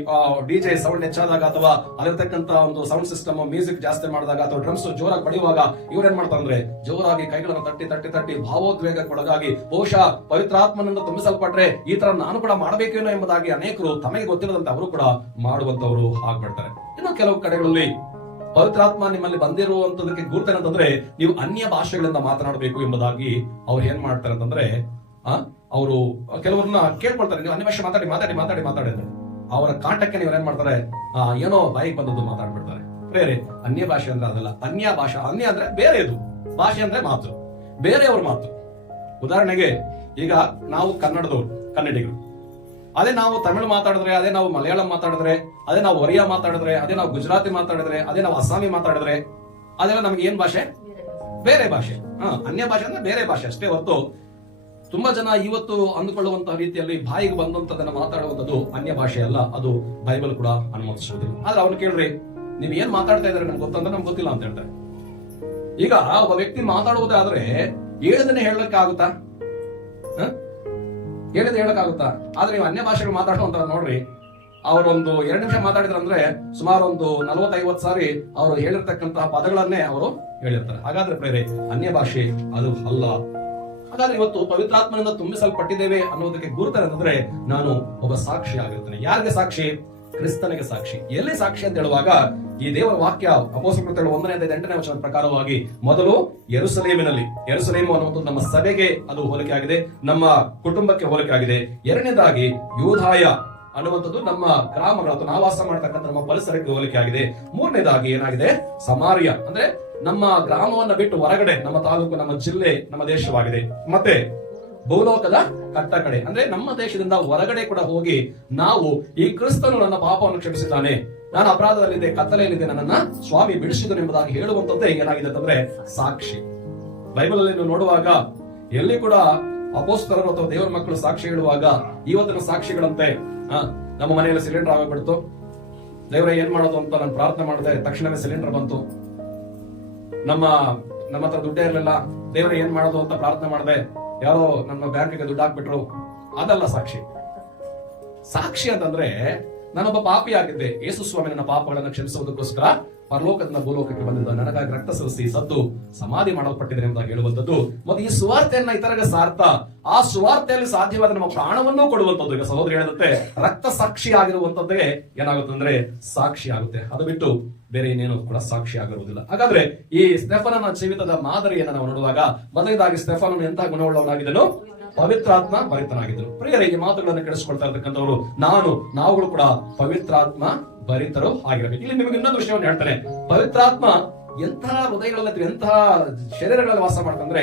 ಡಿಜೆ ಸೌಂಡ್ ಹೆಚ್ಚಾದಾಗ ಅಥವಾ ಅಲ್ಲಿರ್ತಕ್ಕಂತ ಒಂದು ಸೌಂಡ್ ಸಿಸ್ಟಮ್ ಮ್ಯೂಸಿಕ್ ಜಾಸ್ತಿ ಮಾಡಿದಾಗ ಅಥವಾ ಡ್ರಮ್ಸ್ ಜೋರಾಗಿ ಬಡಿಯುವಾಗ ಇವ್ರೇನ್ ಮಾಡ್ತಾರೆ ಅಂದ್ರೆ, ಜೋರಾಗಿ ಕೈಗಳನ್ನು ತಟ್ಟಿ ತಟ್ಟಿ ತಟ್ಟಿ ಭಾವೋದ್ವೇಗಕ್ಕೆ ಒಳಗಾಗಿ ಬಹುಶಃ ಪವಿತ್ರಾತ್ಮನಿಂದ ತುಂಬಿಸಲ್ಪಟ್ರೆ ಈ ತರ ನಾನು ಕೂಡ ಮಾಡಬೇಕೇನೋ ಎಂಬುದಾಗಿ ಅನೇಕರು ತಮಗೆ ಗೊತ್ತಿಲ್ಲದಂತೆ ಅವರು ಕೂಡ ಮಾಡುವಂತವರು ಆಗ್ಬಿಡ್ತಾರೆ. ಇನ್ನು ಕೆಲವು ಕಡೆಗಳಲ್ಲಿ ಪವಿತ್ರಾತ್ಮ ನಿಮ್ಮಲ್ಲಿ ಬಂದಿರುವಂತದಕ್ಕೆ ಗುರುತೇನಂತಂದ್ರೆ, ನೀವು ಅನ್ಯ ಭಾಷೆಗಳಿಂದ ಮಾತನಾಡಬೇಕು ಎಂಬುದಾಗಿ ಅವ್ರು ಏನ್ ಮಾಡ್ತಾರೆ ಅಂತಂದ್ರೆ, ಅವರು ಕೆಲವರನ್ನ ಕೇಳ್ಕೊಳ್ತಾರೆ, ನೀವು ಅನ್ಯ ಭಾಷೆ ಮಾತಾಡಿ ಮಾತಾಡಿ ಮಾತಾಡಿ ಮಾತಾಡಿದ್ರೆ ಅವರ ಕಾಟಕ್ಕೆ ನೀವು ಏನ್ ಮಾಡ್ತಾರೆ, ಏನೋ ಬಾಯಿಗೆ ಬಂದದ್ದು ಮಾತಾಡ್ಬಿಡ್ತಾರೆ. ಬೇರೆ ಅನ್ಯ ಭಾಷೆ ಅಂದ್ರೆ ಅದಲ್ಲ. ಅನ್ಯ ಭಾಷೆ, ಅನ್ಯ ಅಂದ್ರೆ ಬೇರೆದು, ಭಾಷೆ ಅಂದ್ರೆ ಮಾತು, ಬೇರೆಯವ್ರ ಮಾತು. ಉದಾಹರಣೆಗೆ ಈಗ ನಾವು ಕನ್ನಡಿಗರು, ಅದೇ ನಾವು ತಮಿಳು ಮಾತಾಡಿದ್ರೆ, ಅದೇ ನಾವು ಮಲಯಾಳಂ ಮಾತಾಡಿದ್ರೆ, ಅದೇ ನಾವು ಒರಿಯಾ ಮಾತಾಡಿದ್ರೆ, ಅದೇ ನಾವು ಗುಜರಾತಿ ಮಾತಾಡಿದ್ರೆ, ಅದೇ ನಾವು ಅಸ್ಸಾಮಿ ಮಾತಾಡಿದ್ರೆ, ಅದೆಲ್ಲ ನಮ್ಗೆ ಏನ್ ಭಾಷೆ? ಬೇರೆ ಭಾಷೆ. ಅನ್ಯ ಭಾಷೆ ಅಂದ್ರೆ ಬೇರೆ ಭಾಷೆ ಅಷ್ಟೇ ಹೊರತು, ತುಂಬಾ ಜನ ಇವತ್ತು ಅಂದುಕೊಳ್ಳುವಂತಹ ರೀತಿಯಲ್ಲಿ ಬಾಯಿಗೆ ಬಂದಂತದನ್ನ ಮಾತಾಡುವಂಥದ್ದು ಅನ್ಯ ಭಾಷೆ ಅಲ್ಲ. ಅದು ಬೈಬಲ್ ಕೂಡ ಅನುಮತಿಸುವುದಿಲ್ಲ. ಆದ್ರೆ ಅವ್ನು ಕೇಳ್ರಿ, ನೀವ್ ಏನ್ ಮಾತಾಡ್ತಾ ಇದಾರೆ ನಮ್ಗೆ ಗೊತ್ತಂದ್ರೆ ನಮ್ಗೆ ಗೊತ್ತಿಲ್ಲ ಅಂತ ಹೇಳ್ತಾರೆ. ಈಗ ಒಬ್ಬ ವ್ಯಕ್ತಿ ಮಾತಾಡುವುದೇ ಆದ್ರೆ ಹೇಳಿದನ್ನೇ ಹೇಳಕ್ಕಾಗುತ್ತಾ? ಹೇಳಿದ್ರೆ ಹೇಳಕ್ಕಾಗುತ್ತಾ? ಆದ್ರೆ ನೀವು ಅನ್ಯ ಭಾಷೆಗಳು ಮಾತಾಡುವಂತ ನೋಡ್ರಿ, ಅವರೊಂದು 2 ನಿಮಿಷ ಮಾತಾಡಿದ್ರಂದ್ರೆ ಸುಮಾರು ಒಂದು 40-50 ಸಾರಿ ಅವರು ಹೇಳಿರ್ತಕ್ಕಂತಹ ಪದಗಳನ್ನೇ ಅವರು ಹೇಳಿರ್ತಾರೆ. ಹಾಗಾದ್ರೆ ಪ್ರೇರೆ ಅನ್ಯ ಭಾಷೆ ಅದು ಅಲ್ಲ. ಹಾಗಾದ್ರೆ ಇವತ್ತು ಪವಿತ್ರಾತ್ಮನಿಂದ ತುಂಬಿಸಲ್ಪಟ್ಟಿದ್ದೇವೆ ಅನ್ನೋದಕ್ಕೆ ಗುರುತೇನೆಂದ್ರೆ, ನಾನು ಒಬ್ಬ ಸಾಕ್ಷಿ ಆಗಿರ್ತೇನೆ. ಯಾರಿಗೆ ಸಾಕ್ಷಿ? ಕ್ರಿಸ್ತನಿಗೆ ಸಾಕ್ಷಿ. ಎಲ್ಲಿ ಸಾಕ್ಷಿ ಅಂತ ಹೇಳುವಾಗ, ಈ ದೇವರ ವಾಕ್ಯ ಅಪೊಸ್ತಲರ ಕೃತ್ಯಗಳು 1ನೇ ಅಧ್ಯಾಯ 8ನೇ ವಚನದ ಪ್ರಕಾರವಾಗಿ ಮೊದಲು ಯೆರೂಸಲೇಮಿನಲ್ಲಿ, ಯೆರೂಸಲೇಮು ಅನ್ನುವಂಥದ್ದು ನಮ್ಮ ಸಭೆಗೆ ಅದು ಹೋಲಿಕೆ ಆಗಿದೆ, ನಮ್ಮ ಕುಟುಂಬಕ್ಕೆ ಹೋಲಿಕೆ ಆಗಿದೆ. ಎರಡನೇದಾಗಿ ಯೂದಾಯ ಅನ್ನುವಂಥದ್ದು ನಮ್ಮ ಗ್ರಾಮಗಳು ಅಥವಾ ನಾವು ವಾಸ ಮಾಡತಕ್ಕಂಥ ನಮ್ಮ ಪರಿಸರಕ್ಕೆ ಹೋಲಿಕೆ ಆಗಿದೆ. ಮೂರನೇದಾಗಿ ಏನಾಗಿದೆ? ಸಮಾರ್ಯ ಅಂದ್ರೆ ನಮ್ಮ ಗ್ರಾಮವನ್ನ ಬಿಟ್ಟು ಹೊರಗಡೆ ನಮ್ಮ ತಾಲೂಕು, ನಮ್ಮ ಜಿಲ್ಲೆ, ನಮ್ಮ ದೇಶವಾಗಿದೆ. ಮತ್ತೆ ಭೂಲೋಕದ ಕಟ್ಟ ಕಡೆ ಅಂದ್ರೆ ನಮ್ಮ ದೇಶದಿಂದ ಹೊರಗಡೆ ಕೂಡ ಹೋಗಿ ನಾವು ಈ ಕ್ರಿಸ್ತನು ನನ್ನ ಪಾಪವನ್ನು ಕ್ಷಮಿಸಿದ್ದಾನೆ, ನಾನು ಅಪರಾಧದಲ್ಲಿದ್ದೆ, ಕತ್ತಲೆಯಲ್ಲಿದ್ದೆ, ನನ್ನನ್ನ ಸ್ವಾಮಿ ಬಿಡಿಸಿದನು ಎಂಬುದಾಗಿ ಹೇಳುವಂತದ್ದೇ ಏನಾಗಿದೆ ಅಂತಂದ್ರೆ ಸಾಕ್ಷಿ. ಬೈಬಲ್ ಅಲ್ಲಿ ನೀವು ನೋಡುವಾಗ ಎಲ್ಲಿ ಕೂಡ ಅಪೊಸ್ತಲರು ಅಥವಾ ದೇವರ ಮಕ್ಕಳು ಸಾಕ್ಷಿ ಹೇಳುವಾಗ ಇವತ್ತಿನ ಸಾಕ್ಷಿಗಳಂತೆ, ನಮ್ಮ ಮನೆಯಲ್ಲಿ ಸಿಲಿಂಡರ್ ಆಗಿಬಿಡ್ತು, ದೇವರೇ ಏನ್ ಮಾಡೋದು ಅಂತ ನಾನು ಪ್ರಾರ್ಥನೆ ಮಾಡಿದೆ, ತಕ್ಷಣವೇ ಸಿಲಿಂಡರ್ ಬಂತು. ನಮ್ಮ ಹತ್ರ ದುಡ್ಡೇ ಇರಲಿಲ್ಲ, ದೇವರೇ ಏನ್ ಮಾಡೋದು ಅಂತ ಪ್ರಾರ್ಥನೆ ಮಾಡಿದೆ, ಯಾರೋ ನಮ್ಮ ಬ್ಯಾಂಕಿಗೆ ದುಡ್ಡು ಹಾಕ್ಬಿಟ್ರು. ಅದಲ್ಲ ಸಾಕ್ಷಿ. ಸಾಕ್ಷಿ ಅಂತಂದ್ರೆ, ನಾನೊಬ್ಬ ಪಾಪಿ ಆಗಿದ್ದೆ, ಯೇಸು ಸ್ವಾಮಿ ನನ್ನ ಪಾಪಗಳನ್ನು ಕ್ಷಮಿಸುವುದಕ್ಕೋಸ್ಕರ ಪರಲೋಕದಿಂದ ಭೂಲೋಕಕ್ಕೆ ಬಂದಿದ್ದ, ನನಗಾಗಿ ರಕ್ತ ಸಲ್ಲಿಸಿ ಸತ್ತು ಸಮಾಧಿ ಮಾಡಲ್ಪಟ್ಟಿದೆ ಎಂಬುದಾಗಿ ಹೇಳುವಂಥದ್ದು. ಮತ್ತು ಈ ಸುವಾರ್ತೆಯನ್ನ ಇತರರಿಗೆ ಸಾರ್ಥ, ಆ ಸುವಾರ್ತೆಯಲ್ಲಿ ಸಾಧ್ಯವಾದ ನಮ್ಮ ಪ್ರಾಣವನ್ನೂ ಕೊಡುವಂಥದ್ದು. ಈಗ ಸಹೋದರಿ ಹೇಳಿದಂತೆ ರಕ್ತ ಸಾಕ್ಷಿ ಆಗಿರುವಂತದ್ದೇ ಏನಾಗುತ್ತೆ ಅಂದ್ರೆ ಸಾಕ್ಷಿ ಆಗುತ್ತೆ. ಅದು ಬಿಟ್ಟು ಬೇರೆ ಇನ್ನೇನು ಕೂಡ ಸಾಕ್ಷಿ ಆಗಿರುವುದಿಲ್ಲ. ಹಾಗಾದ್ರೆ ಈ ಸ್ಟೆಫನನ ಜೀವಿತದ ಮಾದರಿಯನ್ನು ನಾವು ನೋಡುವಾಗ, ಮೊದಲನೇದಾಗಿ ಸ್ಟೆಫನನು ಎಂತಹ ಗುಣವುಳ್ಳವನಾಗಿದ್ದನು? ಪವಿತ್ರಾತ್ಮ ಭರಿತನಾಗಿದ್ದನು. ಪ್ರಿಯರೇ, ಈ ಮಾತುಗಳನ್ನು ಕೇಳಿಸಿಕೊಳ್ತಾ ಇರ್ತಕ್ಕಂಥವ್ರು ನಾವುಗಳು ಕೂಡ ಪವಿತ್ರಾತ್ಮ ಭರಿತರು ಆಗಿರಬೇಕು. ಇಲ್ಲಿ ನಿಮಗೆ ಇನ್ನೊಂದು ವಿಷಯವನ್ನು ಹೇಳ್ತಾನೆ. ಪವಿತ್ರಾತ್ಮ ಎಂತಹ ಹೃದಯಗಳಲ್ಲಿ, ಎಂತಹ ಶರೀರಗಳಲ್ಲಿ ವಾಸ ಮಾಡ್ತಂದ್ರೆ,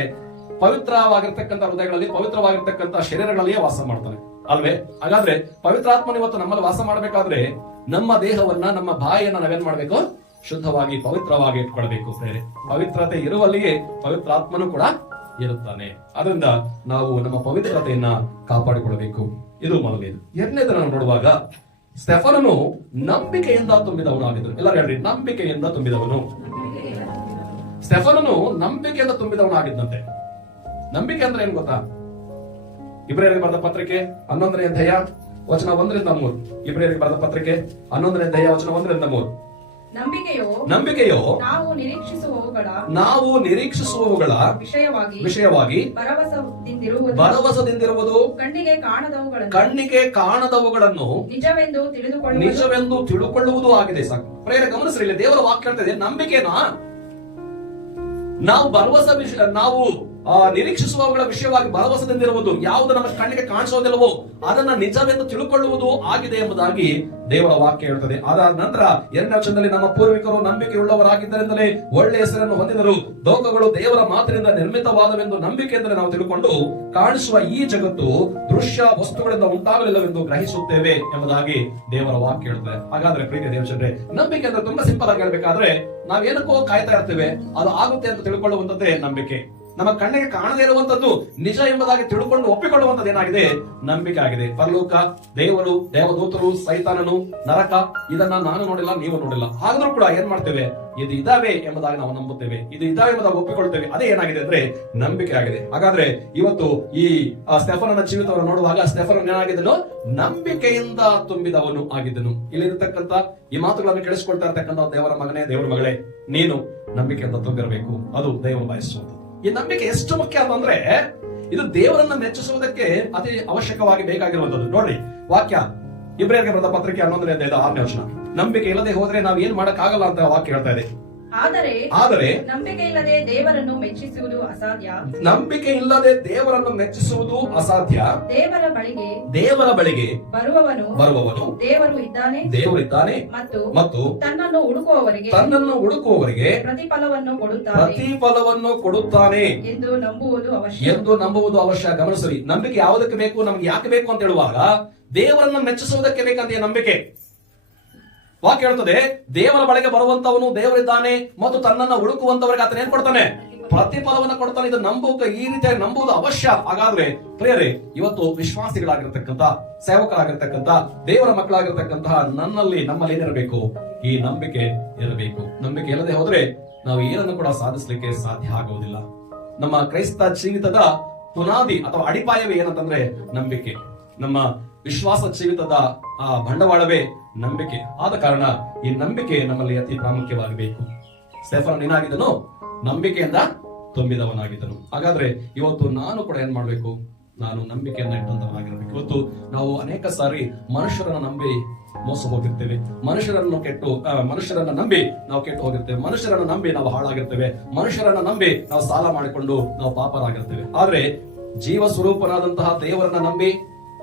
ಪವಿತ್ರವಾಗಿರ್ತಕ್ಕಂಥ ಹೃದಯಗಳಲ್ಲಿ, ಪವಿತ್ರವಾಗಿರ್ತಕ್ಕಂಥ ಶರೀರಗಳಲ್ಲಿಯೇ ವಾಸ ಮಾಡ್ತಾನೆ. ಅಲ್ವೇ? ಹಾಗಾದ್ರೆ ಪವಿತ್ರಾತ್ಮನ ಇವತ್ತು ನಮ್ಮಲ್ಲಿ ವಾಸ ಮಾಡಬೇಕಾದ್ರೆ ನಮ್ಮ ದೇಹವನ್ನ, ನಮ್ಮ ಬಾಯಿಯನ್ನ ನಾವೇನ್ ಮಾಡ್ಬೇಕು? ಶುದ್ಧವಾಗಿ, ಪವಿತ್ರವಾಗಿ ಇಟ್ಕೊಳ್ಬೇಕು. ಬೇರೆ ಪವಿತ್ರತೆ ಇರುವಲ್ಲಿಯೇ ಪವಿತ್ರಾತ್ಮನು ಕೂಡ ಇರುತ್ತಾನೆ. ಅದರಿಂದ ನಾವು ನಮ್ಮ ಪವಿತ್ರತೆಯನ್ನ ಕಾಪಾಡಿಕೊಳ್ಳಬೇಕು. ಇದು ಮೊದಲನೇದು. ಎರಡನೇದು ನಾವು ನೋಡುವಾಗ ಸ್ಟೆಫನನು ನಂಬಿಕೆಯಿಂದ ತುಂಬಿದವನಾಗಿದ್ದನು. ಎಲ್ಲರೂ ಹೇಳ್ರಿ, ನಂಬಿಕೆಯಿಂದ ತುಂಬಿದವನು. ಸ್ಟೆಫನನು ನಂಬಿಕೆಯಿಂದ ತುಂಬಿದವನಾಗಿದ್ದಂತೆ. ನಂಬಿಕೆ ಅಂದ್ರೆ ಏನ್ ಗೊತ್ತಾ? ಇಬ್ರಿಯರಿಗೆ ಬರೆದ ಪತ್ರಿಕೆ 11ನೇ ಅಧ್ಯಾಯ ವಚನ 1-3. ಇಬ್ರಿಯರಿಗೆ ಬರೆದ ಪತ್ರಿಕೆ 11ನೇ ಅಧ್ಯಾಯ ವಚನ 1-3. ನಂಬಿಕೆಯೋ ನಾವು ನಿರೀಕ್ಷಿಸುವವುಗಳ ವಿಷಯವಾಗಿ ಭರವಸದಿಂದಿರುವುದು, ಕಣ್ಣಿಗೆ ಕಾಣದವುಗಳನ್ನು ನಿಜವೆಂದು ತಿಳುಕೊಳ್ಳುವುದು ಆಗಿದೆ. ಸಾಕು ಪ್ರೇರ, ಗಮನಿಸ್ರಿ, ಇಲ್ಲಿ ದೇವರ ವಾಕ್ಯ ಹೇಳ್ತದೆ, ನಂಬಿಕೆನಾ ನಾವು ನಾವು ನಿರೀಕ್ಷಿಸುವವುಗಳ ವಿಷಯವಾಗಿ ಭರವಸೆದಿಂದಿರುವುದು, ಯಾವುದು ನಮ್ಮ ಕಣ್ಣಿಗೆ ಕಾಣಿಸೋದಿಲ್ಲವೋ ಅದನ್ನ ನಿಜವೆಂದು ತಿಳುಕೊಳ್ಳುವುದು ಆಗಿದೆ ಎಂಬುದಾಗಿ ದೇವರ ವಾಕ್ಯ ಹೇಳ್ತದೆ. ಅದಾದ ನಂತರ 2ನೇ ವಚನದಲ್ಲಿ ನಮ್ಮ ಪೂರ್ವಿಕರು ನಂಬಿಕೆಯುಳ್ಳವರಾಗಿದ್ದರಿಂದಲೇ ಒಳ್ಳೆಯ ಹೆಸರನ್ನು ಹೊಂದಿದರು, ಲೋಕಗಳು ದೇವರ ಮಾತಿನಿಂದ ನಿರ್ಮಿತವಾದವೆಂದು ನಂಬಿಕೆಯಿಂದ ನಾವು ತಿಳ್ಕೊಂಡು ಕಾಣಿಸುವ ಈ ಜಗತ್ತು ದೃಶ್ಯ ವಸ್ತುಗಳಿಂದ ಉಂಟಾಗಲಿಲ್ಲವೆಂದು ಗ್ರಹಿಸುತ್ತೇವೆ ಎಂಬುದಾಗಿ ದೇವರ ವಾಕ್ಯ ಹೇಳ್ತದೆ. ಹಾಗಾದ್ರೆ ಪ್ರೀತಿಯ ದೇವಜನರೇ, ನಂಬಿಕೆ ಅಂದ್ರೆ ತುಂಬಾ ಸಿಂಪಲ್ ಆಗಿ ಹೇಳ್ಬೇಕಾದ್ರೆ ನಾವೇನಕ್ಕೋ ಕಾಯ್ತಾ ಇರ್ತೇವೆ, ಅದು ಆಗುತ್ತೆ ಅಂತ ತಿಳ್ಕೊಳ್ಳುವಂತದ್ದೇ ನಂಬಿಕೆ. ನಮ್ಮ ಕಣ್ಣಿಗೆ ಕಾಣದೇ ಇರುವಂತದ್ದು ನಿಜ ಎಂಬುದಾಗಿ ತಿಳ್ಕೊಂಡು ಒಪ್ಪಿಕೊಳ್ಳುವಂತದ್ದು ಏನಾಗಿದೆ? ನಂಬಿಕೆ ಆಗಿದೆ. ಪರಲೋಕ, ದೇವರು, ದೇವದೂತರು, ಸೈತಾನನು, ನರಕ, ಇದನ್ನ ನಾನು ನೋಡಿಲ್ಲ, ನೀವು ನೋಡಿಲ್ಲ. ಹಾಗಾದ್ರೂ ಕೂಡ ಏನ್ ಮಾಡ್ತೇವೆ? ಇದು ಇದಾವೆ ಎಂಬುದಾಗಿ ನಾವು ನಂಬುತ್ತೇವೆ, ಇದು ಇದಾವೆ ಎಂಬುದಾಗಿ ಒಪ್ಪಿಕೊಳ್ತೇವೆ. ಅದೇ ಏನಾಗಿದೆ ಅಂದ್ರೆ ನಂಬಿಕೆ ಆಗಿದೆ. ಹಾಗಾದ್ರೆ ಇವತ್ತು ಈ ಸ್ಟೆಫನನ ಜೀವಿತವನ್ನು ನೋಡುವಾಗ ಸ್ಟೆಫನನ್ ಏನಾಗಿದ್ದನು? ನಂಬಿಕೆಯಿಂದ ತುಂಬಿದವನು ಆಗಿದ್ದನು. ಇಲ್ಲಿರತಕ್ಕಂತ ಈ ಮಾತುಗಳನ್ನು ಕೇಳಿಸಿಕೊಳ್ತಾ ಇರ್ತಕ್ಕಂಥ ದೇವರ ಮಗನೇ, ದೇವರ ಮಗಳೇ, ನೀನು ನಂಬಿಕೆಯಿಂದ ತುಂಬಿರಬೇಕು. ಅದು ದೇವರು ಬಯಸುವುದು. ಈ ನಂಬಿಕೆ ಎಷ್ಟು ಮುಖ್ಯ ಅಂತಂದ್ರೆ ಇದು ದೇವರನ್ನ ಮೆಚ್ಚಿಸುವುದಕ್ಕೆ ಅತಿ ಅವಶ್ಯಕವಾಗಿ ಬೇಕಾಗಿರುವಂತದ್ದು. ನೋಡ್ರಿ ವಾಕ್ಯ, ಇಬ್ರಿಯರಿಗೆ ಬರೆದ ಪತ್ರಿಕೆ 11ನೇ ಅಧ್ಯಾಯದ 6ನೇ ವಚನ. ನಂಬಿಕೆ ಇಲ್ಲದೆ ಹೋದ್ರೆ ನಾವ್ ಏನ್ ಮಾಡಕ್ ಆಗಲ್ಲ ಅಂತ ವಾಕ್ಯ ಹೇಳ್ತಾ ಇದೆ. ಆದರೆ ನಂಬಿಕೆ ಇಲ್ಲದೆ ದೇವರನ್ನು ಮೆಚ್ಚಿಸುವುದು ಅಸಾಧ್ಯ. ನಂಬಿಕೆ ಇಲ್ಲದೆ ದೇವರನ್ನು ಮೆಚ್ಚಿಸುವುದು ಅಸಾಧ್ಯ. ದೇವರ ಬಳಿಗೆ ಬರುವವನು ದೇವರು ಇದ್ದಾನೆ ಮತ್ತು ತನ್ನನ್ನು ಹುಡುಕುವವರಿಗೆ ಪ್ರತಿಫಲವನ್ನು ಕೊಡುತ್ತಾನೆ ಎಂದು ನಂಬುವುದು ಅವಶ್ಯ. ಗಮನಿಸಿ, ನಂಬಿಕೆ ಯಾವುದಕ್ಕೆ ಬೇಕು? ನಮ್ಗೆ ಯಾಕೆ ಬೇಕು ಅಂತ ಹೇಳುವಾಗ ದೇವರನ್ನು ಮೆಚ್ಚಿಸುವುದಕ್ಕೆ ಬೇಕಂತ ನಂಬಿಕೆ. ವಾಕ್ಯ ಹೇಳ್ತದೆ, ದೇವರ ಬಳಿಗೆ ಬರುವಂತವನು ದೇವರಿದ್ದಾನೆ ಮತ್ತು ತನ್ನನ್ನು ಹುಡುಕುವಂತವರಿಗೆ ಆತನ ಏನ್ ಕೊಡ್ತಾನೆ? ಪ್ರತಿಫಲವನ್ನು ಕೊಡ್ತಾನೆ. ಇದು ಈ ರೀತಿಯಾಗಿ ನಂಬುವುದು ಅವಶ್ಯ. ಹಾಗಾದ್ರೆ ಪ್ರಿಯರೇ, ಇವತ್ತು ವಿಶ್ವಾಸಿಗಳಾಗಿರ್ತಕ್ಕಂಥ, ಸೇವಕರಾಗಿರ್ತಕ್ಕಂಥ, ದೇವರ ಮಕ್ಕಳಾಗಿರ್ತಕ್ಕಂತಹ ನಮ್ಮಲ್ಲಿ ಏನಿರಬೇಕು? ಈ ನಂಬಿಕೆ ಇರಬೇಕು. ನಂಬಿಕೆ ಇಲ್ಲದೆ ಹೋದ್ರೆ ನಾವು ಏನನ್ನು ಕೂಡ ಸಾಧಿಸಲಿಕ್ಕೆ ಸಾಧ್ಯ ಆಗುವುದಿಲ್ಲ. ನಮ್ಮ ಕ್ರೈಸ್ತ ಜೀವಿತದ ಪುನಾದಿ ಅಥವಾ ಅಡಿಪಾಯವೇ ಏನಂತಂದ್ರೆ ನಂಬಿಕೆ. ನಮ್ಮ ವಿಶ್ವಾಸ ಜೀವಿತದ ಬಂಡವಾಳವೇ ನಂಬಿಕೆ. ಆದ ಕಾರಣ ಈ ನಂಬಿಕೆ ನಮ್ಮಲ್ಲಿ ಅತಿ ಪ್ರಾಮುಖ್ಯವಾಗಬೇಕು. ಸ್ಟೆಫನನ್ ಏನಾಗಿದ್ದನು? ನಂಬಿಕೆಯಿಂದ ತುಂಬಿದವನಾಗಿದ್ದನು. ಹಾಗಾದ್ರೆ ಇವತ್ತು ನಾನು ಕೂಡ ಏನ್ ಮಾಡ್ಬೇಕು? ನಾನು ನಂಬಿಕೆಯನ್ನ ಇಟ್ಟಂತವನಾಗಿರ್ಬೇಕು. ಇವತ್ತು ನಾವು ಅನೇಕ ಸಾರಿ ಮನುಷ್ಯರನ್ನ ನಂಬಿ ಮೋಸ ಹೋಗಿರ್ತೇವೆ, ಮನುಷ್ಯರನ್ನ ನಂಬಿ ನಾವು ಕೆಟ್ಟು ಹೋಗಿರ್ತೇವೆ, ಮನುಷ್ಯರನ್ನ ನಂಬಿ ನಾವು ಹಾಳಾಗಿರ್ತೇವೆ, ಮನುಷ್ಯರನ್ನ ನಂಬಿ ನಾವು ಸಾಲ ಮಾಡಿಕೊಂಡು ನಾವು ಪಾಪರಾಗಿರ್ತೇವೆ. ಆದ್ರೆ ಜೀವ ಸ್ವರೂಪನಾದಂತಹ ದೇವರನ್ನ ನಂಬಿ,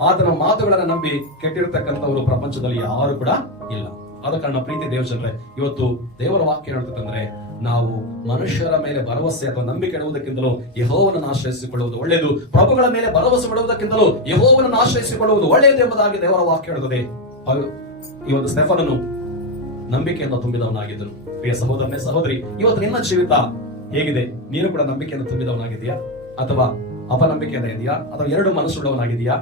ಆತನ ಮಾತುಗಳನ್ನ ನಂಬಿ ಕೆಟ್ಟಿರ್ತಕ್ಕಂಥವರು ಪ್ರಪಂಚದಲ್ಲಿ ಯಾರು ಕೂಡ ಇಲ್ಲ. ಆದ ಕಾರಣ ಪ್ರೀತಿ ದೇವಜನರೇ, ಇವತ್ತು ದೇವರ ವಾಕ್ಯ ಹೇಳ್ತಕ್ಕಂದ್ರೆ ನಾವು ಮನುಷ್ಯರ ಮೇಲೆ ಭರವಸೆ ಅಥವಾ ನಂಬಿಕೆ ಇಡುವುದಕ್ಕಿಂತಲೂ ಯೆಹೋವನನ್ನು ಆಶ್ರಯಿಸಿಕೊಳ್ಳುವುದು ಒಳ್ಳೆಯದು. ಪ್ರಭುಗಳ ಮೇಲೆ ಭರವಸೆ ಇಡುವುದಕ್ಕಿಂತಲೂ ಯೆಹೋವನನ್ನು ಆಶ್ರಯಿಸಿಕೊಳ್ಳುವುದು ಒಳ್ಳೆಯದು ಎಂಬುದಾಗಿ ದೇವರ ವಾಕ್ಯ ಹೇಳುತ್ತದೆ. ಈ ಒಂದು ಸ್ಟೆಫನನು ನಂಬಿಕೆಯಿಂದ ತುಂಬಿದವನಾಗಿದ್ದನು. ಪ್ರಿಯ ಸಹೋದರನೇ, ಸಹೋದರಿ, ಇವತ್ತು ನಿನ್ನ ಜೀವಿತ ಹೇಗಿದೆ? ನೀನು ಕೂಡ ನಂಬಿಕೆಯಿಂದ ತುಂಬಿದವನಾಗಿದೆಯಾ ಅಥವಾ ಅಪನಂಬಿಕೆಯಿಂದ ಇದೆಯಾ ಅಥವಾ ಎರಡು ಮನಸ್ಸುಳ್ಳವನಾಗಿದೆಯಾ?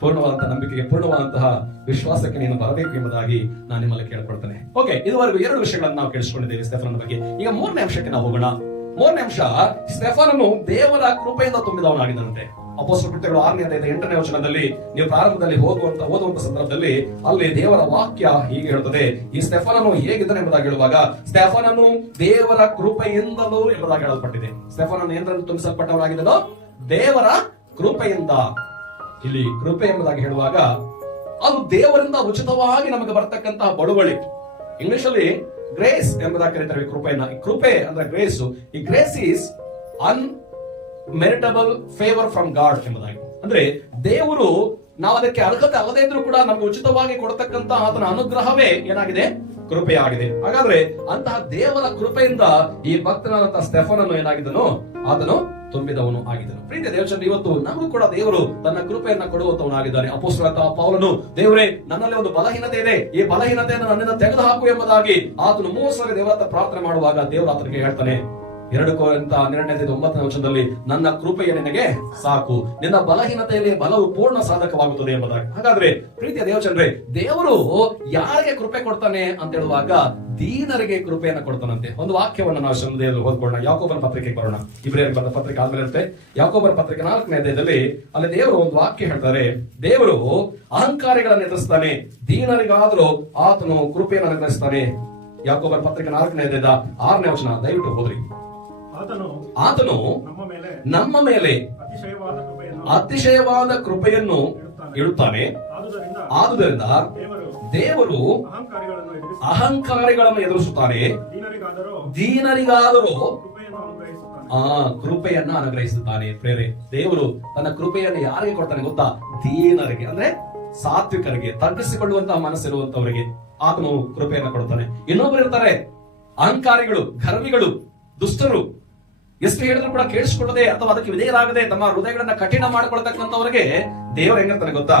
ಪೂರ್ಣವಾದಂತಹ ನಂಬಿಕೆಗೆ, ಪೂರ್ಣವಾದಂತಹ ವಿಶ್ವಾಸಕ್ಕೆ ನೀನು ಬರಬೇಕು ಎಂಬುದಾಗಿ ನಾನು ನಿಮ್ಮಲ್ಲಿ ಕೇಳ್ಕೊಳ್ತೇನೆ. ಓಕೆ, ಇದುವರೆಗೂ 2 ವಿಷಯಗಳನ್ನು ನಾವು ಕೇಳಿಸಿಕೊಂಡಿದ್ದೇವೆ ಸ್ಟೆಫನನ ಬಗ್ಗೆ. ಈಗ 3ನೇ ಅಂಶಕ್ಕೆ ನಾವು ಹೋಗೋಣ. 3ನೇ ಅಂಶ, ಸ್ಟೆಫನನು ದೇವರ ಕೃಪೆಯಿಂದ ತುಂಬಿದವನಾಗಿದ್ದಂತೆ. ಅಪೊಸ್ತಲರ ಕೃತ್ಯಗಳು 6ನೇ ಅಧ್ಯಾಯದ 8ನೇ ವಚನದಲ್ಲಿ ನೀವು ಪ್ರಾರಂಭದಲ್ಲಿ ಓದುವಂತ ಸಂದರ್ಭದಲ್ಲಿ ಅಲ್ಲಿ ದೇವರ ವಾಕ್ಯ ಹೀಗೆ ಹೇಳುತ್ತದೆ. ಈ ಸ್ಟೆಫನನು ಹೇಗಿದ್ದಾನೆ ಎಂಬುದಾಗಿ ಹೇಳುವಾಗ, ಸ್ಟೆಫನನು ದೇವರ ಕೃಪೆಯಿಂದಲೂ ಎಂಬುದಾಗಿ ಹೇಳಲ್ಪಟ್ಟಿದೆ. ಸ್ಟೆಫನನು ಏನನ್ನು ತುಂಬಿಸಲ್ಪಟ್ಟವನಾಗಿದ್ದನೋ? ದೇವರ ಕೃಪೆಯಿಂದ. ಇಲ್ಲಿ ಕೃಪೆ ಎಂಬುದಾಗಿ ಹೇಳುವಾಗ ಅದು ದೇವರಿಂದ ಉಚಿತವಾಗಿ ನಮಗೆ ಬರ್ತಕ್ಕಂತಹ ಬಳುವಳಿ. ಇಂಗ್ಲಿಷ್ ಅಲ್ಲಿ ಗ್ರೇಸ್ ಎಂಬುದಾಗಿ ಕರೀತಾರೆ ಕೃಪೆಯನ್ನ. ಕೃಪೆ ಅಂದ್ರೆ ಗ್ರೇಸ್. ಈ grace is unmeritable favour from God ಎಂಬುದಾಗಿ. ಅಂದ್ರೆ ದೇವರು ನಾವು ಅದಕ್ಕೆ ಅರ್ಹತೆ ಅಲ್ಲದೇ ಇದ್ರೂ ಕೂಡ ನಮ್ಗೆ ಉಚಿತವಾಗಿ ಕೊಡತಕ್ಕಂತ ಆತನ ಅನುಗ್ರಹವೇ ಏನಾಗಿದೆ? ಕೃಪೆಯಾಗಿದೆ. ಹಾಗಾದ್ರೆ ಅಂತಹ ದೇವರ ಕೃಪೆಯಿಂದ ಈ ಭಕ್ತನಾದಂತಹ ಸ್ಟೆಫನನು ಏನಾಗಿದ್ದನು? ಆತನು ತುಂಬಿದವನು ಆಗಿದ್ದನು. ಪ್ರೀತಿಯ ದೇವಚಂದ್ರ, ಇವತ್ತು ನಮಗೂ ಕೂಡ ದೇವರು ತನ್ನ ಕೃಪೆಯನ್ನ ಕೊಡುವಂತವನಾಗಿದ್ದಾನೆ. ಅಪೊಸ್ತಲನಾದ ಪೌಲನು, ದೇವರೇ ನನ್ನಲ್ಲಿ ಒಂದು ಬಲಹೀನತೆ ಇದೆ, ಈ ಬಲಹೀನತೆಯನ್ನು ನನ್ನಿಂದ ತೆಗೆದುಹಾಕು ಎಂಬುದಾಗಿ ಆತನು 3 ಸಲ ದೇವರ ಹತ್ರ ಪ್ರಾರ್ಥನೆ ಮಾಡುವಾಗ ದೇವರು ಆತನಿಗೆ ಹೇಳ್ತಾನೆ 2 ಕೊರಿಂಥ 12:9 ನನ್ನ ಕೃಪೆಯ ನಿನಗೆ ಸಾಕು, ನಿನ್ನ ಬಲಹೀನತೆಯಲ್ಲಿ ಬಲವು ಪೂರ್ಣ ಸಾಧಕವಾಗುತ್ತದೆ ಎಂಬುದಾಗಿ. ಹಾಗಾದ್ರೆ ಪ್ರೀತಿಯ ದೇವಚಂದ್ರೆ, ದೇವರು ಯಾರಿಗೆ ಕೃಪೆ ಕೊಡ್ತಾನೆ ಅಂತ ಹೇಳುವಾಗ ದೀನರಿಗೆ ಕೃಪೆಯನ್ನ ಕೊಡ್ತಾನಂತೆ. ಒಂದು ವಾಕ್ಯವನ್ನು ನಾವು ಶ್ರದ್ಧೆಯಲ್ಲಿ ಓದ್ಕೊಳ್ಳೋಣ. ಯಾಕೋಬನ ಪತ್ರಿಕೆಗೆ ಬರೋಣ. ಇಬ್ರಿಯರಿಗೆ ಬರೆದ ಪತ್ರಿಕೆ ಆದ್ಮೇಲೆ ಇರುತ್ತೆ. ಯಾಕೋಬನ ಪತ್ರಿಕೆ 4ನೇ ಅಧ್ಯಾಯದಲ್ಲಿ ಅಲ್ಲಿ ದೇವರು ಒಂದು ವಾಕ್ಯ ಹೇಳ್ತಾರೆ. ದೇವರು ಅಹಂಕಾರಿಗಳನ್ನು ಎದುರಿಸ್ತಾನೆ, ದೀನರಿಗಾದರೂ ಆತನು ಕೃಪೆಯನ್ನು ಅನುಗ್ರಹಿಸ್ತಾನೆ. ಯಾಕೋಬನ ಪತ್ರಿಕೆ 4ನೇ ಅಧ್ಯಾಯದ 6ನೇ ವಚನ ದಯವಿಟ್ಟು ಹೋದ್ರಿ. ಆತನು ನಮ್ಮ ಮೇಲೆ ಅತಿಶಯವಾದ ಕೃಪೆಯನ್ನು ಇಡುತ್ತಾನೆ. ಆದುದರಿಂದ ದೇವರು ಅಹಂಕಾರಿಗಳನ್ನು ಎದುರಿಸುತ್ತಾನೆ, ದೀನರಿಗಾದರೂ ಕೃಪೆಯನ್ನ ಅನುಗ್ರಹಿಸುತ್ತಾನೆ. ಪ್ರೇರೆ, ದೇವರು ತನ್ನ ಕೃಪೆಯನ್ನು ಯಾರಿಗೆ ಕೊಡ್ತಾನೆ ಗೊತ್ತಾ? ದೀನರಿಗೆ, ಅಂದ್ರೆ ಸಾತ್ವಿಕರಿಗೆ, ತಗ್ಗಿಸಿಕೊಳ್ಳುವಂತಹ ಮನಸ್ಸಿರುವಂತವರಿಗೆ ಆತನು ಕೃಪೆಯನ್ನ ಕೊಡ್ತಾನೆ. ಇನ್ನೊಬ್ಬರು ಇರ್ತಾರೆ ಅಹಂಕಾರಿಗಳು, ಗರ್ವಿಗಳು, ದುಷ್ಟರು. ಎಷ್ಟು ಹೇಳಿದ್ರು ಕೂಡ ಕೇಳಿಸಿಕೊಳ್ಳದೆ ಅಥವಾ ಅದಕ್ಕೆ ವಿಧೇಯರಾಗದೆ ತಮ್ಮ ಹೃದಯಗಳನ್ನ ಕಠಿಣ ಮಾಡಿಕೊಳ್ತಕ್ಕಂಥವ್ರಿಗೆ ದೇವರು ಹೆಂಗಿರ್ತಾನೆ ಗೊತ್ತಾ?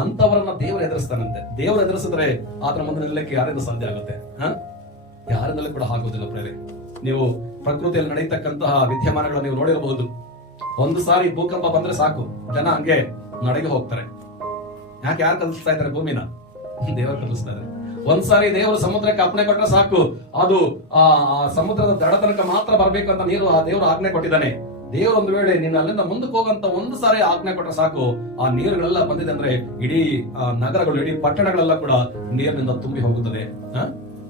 ಅಂತವರನ್ನ ದೇವರು ಎದುರಿಸ್ತಾನಂತೆ. ದೇವರು ಎದುರಿಸಿದ್ರೆ ಆತನ ಮುಂದೆ ನಿಲ್ಲಕ್ಕೆ ಯಾರಿಂದ ಸಾಧ್ಯ ಆಗುತ್ತೆ? ಯಾರಿಂದಲೂ ಕೂಡ ಆಗುವುದಿಲ್ಲ. ಪ್ರೇರೆ, ನೀವು ಪ್ರಕೃತಿಯಲ್ಲಿ ನಡೆಯತಕ್ಕಂತಹ ವಿದ್ಯಮಾನಗಳನ್ನ ನೀವು ನೋಡಿರಬಹುದು. ಒಂದು ಸಾರಿ ಭೂಕಂಪ ಬಂದ್ರೆ ಸಾಕು, ಜನ ಹಂಗೆ ನಡೆಗೆ ಹೋಗ್ತಾರೆ. ಯಾಕೆ? ಯಾರು ಕಲಿಸ್ತಾ ಇದ್ದಾರೆ? ಭೂಮಿನ ದೇವರು ಕಲಿಸ್ತಾ ಇದ್ದಾರೆ. ಒಂದ್ಸಾರಿ ದೇವರು ಸಮುದ್ರಕ್ಕೆ ಅಪ್ಪಣೆ ಕೊಟ್ರೆ ಸಾಕು, ಅದು ಆ ಸಮುದ್ರದ ದಡ ತನಕ ಮಾತ್ರ ಬರ್ಬೇಕು ಅಂತ ನೀರು ಆ ದೇವರು ಆಜ್ಞೆ ಕೊಟ್ಟಿದ್ದಾನೆ. ದೇವರು ಒಂದು ವೇಳೆ ನೀನು ಅಲ್ಲಿಂದ ಮುಂದಕ್ಕೆ ಹೋಗಂತ ಒಂದು ಸಾರಿ ಆಜ್ಞೆ ಕೊಟ್ರೆ ಸಾಕು, ಆ ನೀರುಗಳೆಲ್ಲ ಬಂದಿದೆ ಅಂದ್ರೆ ಇಡೀ ನಗರಗಳು, ಇಡೀ ಪಟ್ಟಣಗಳೆಲ್ಲ ಕೂಡ ನೀರಿನಿಂದ ತುಂಬಿ ಹೋಗುತ್ತದೆ.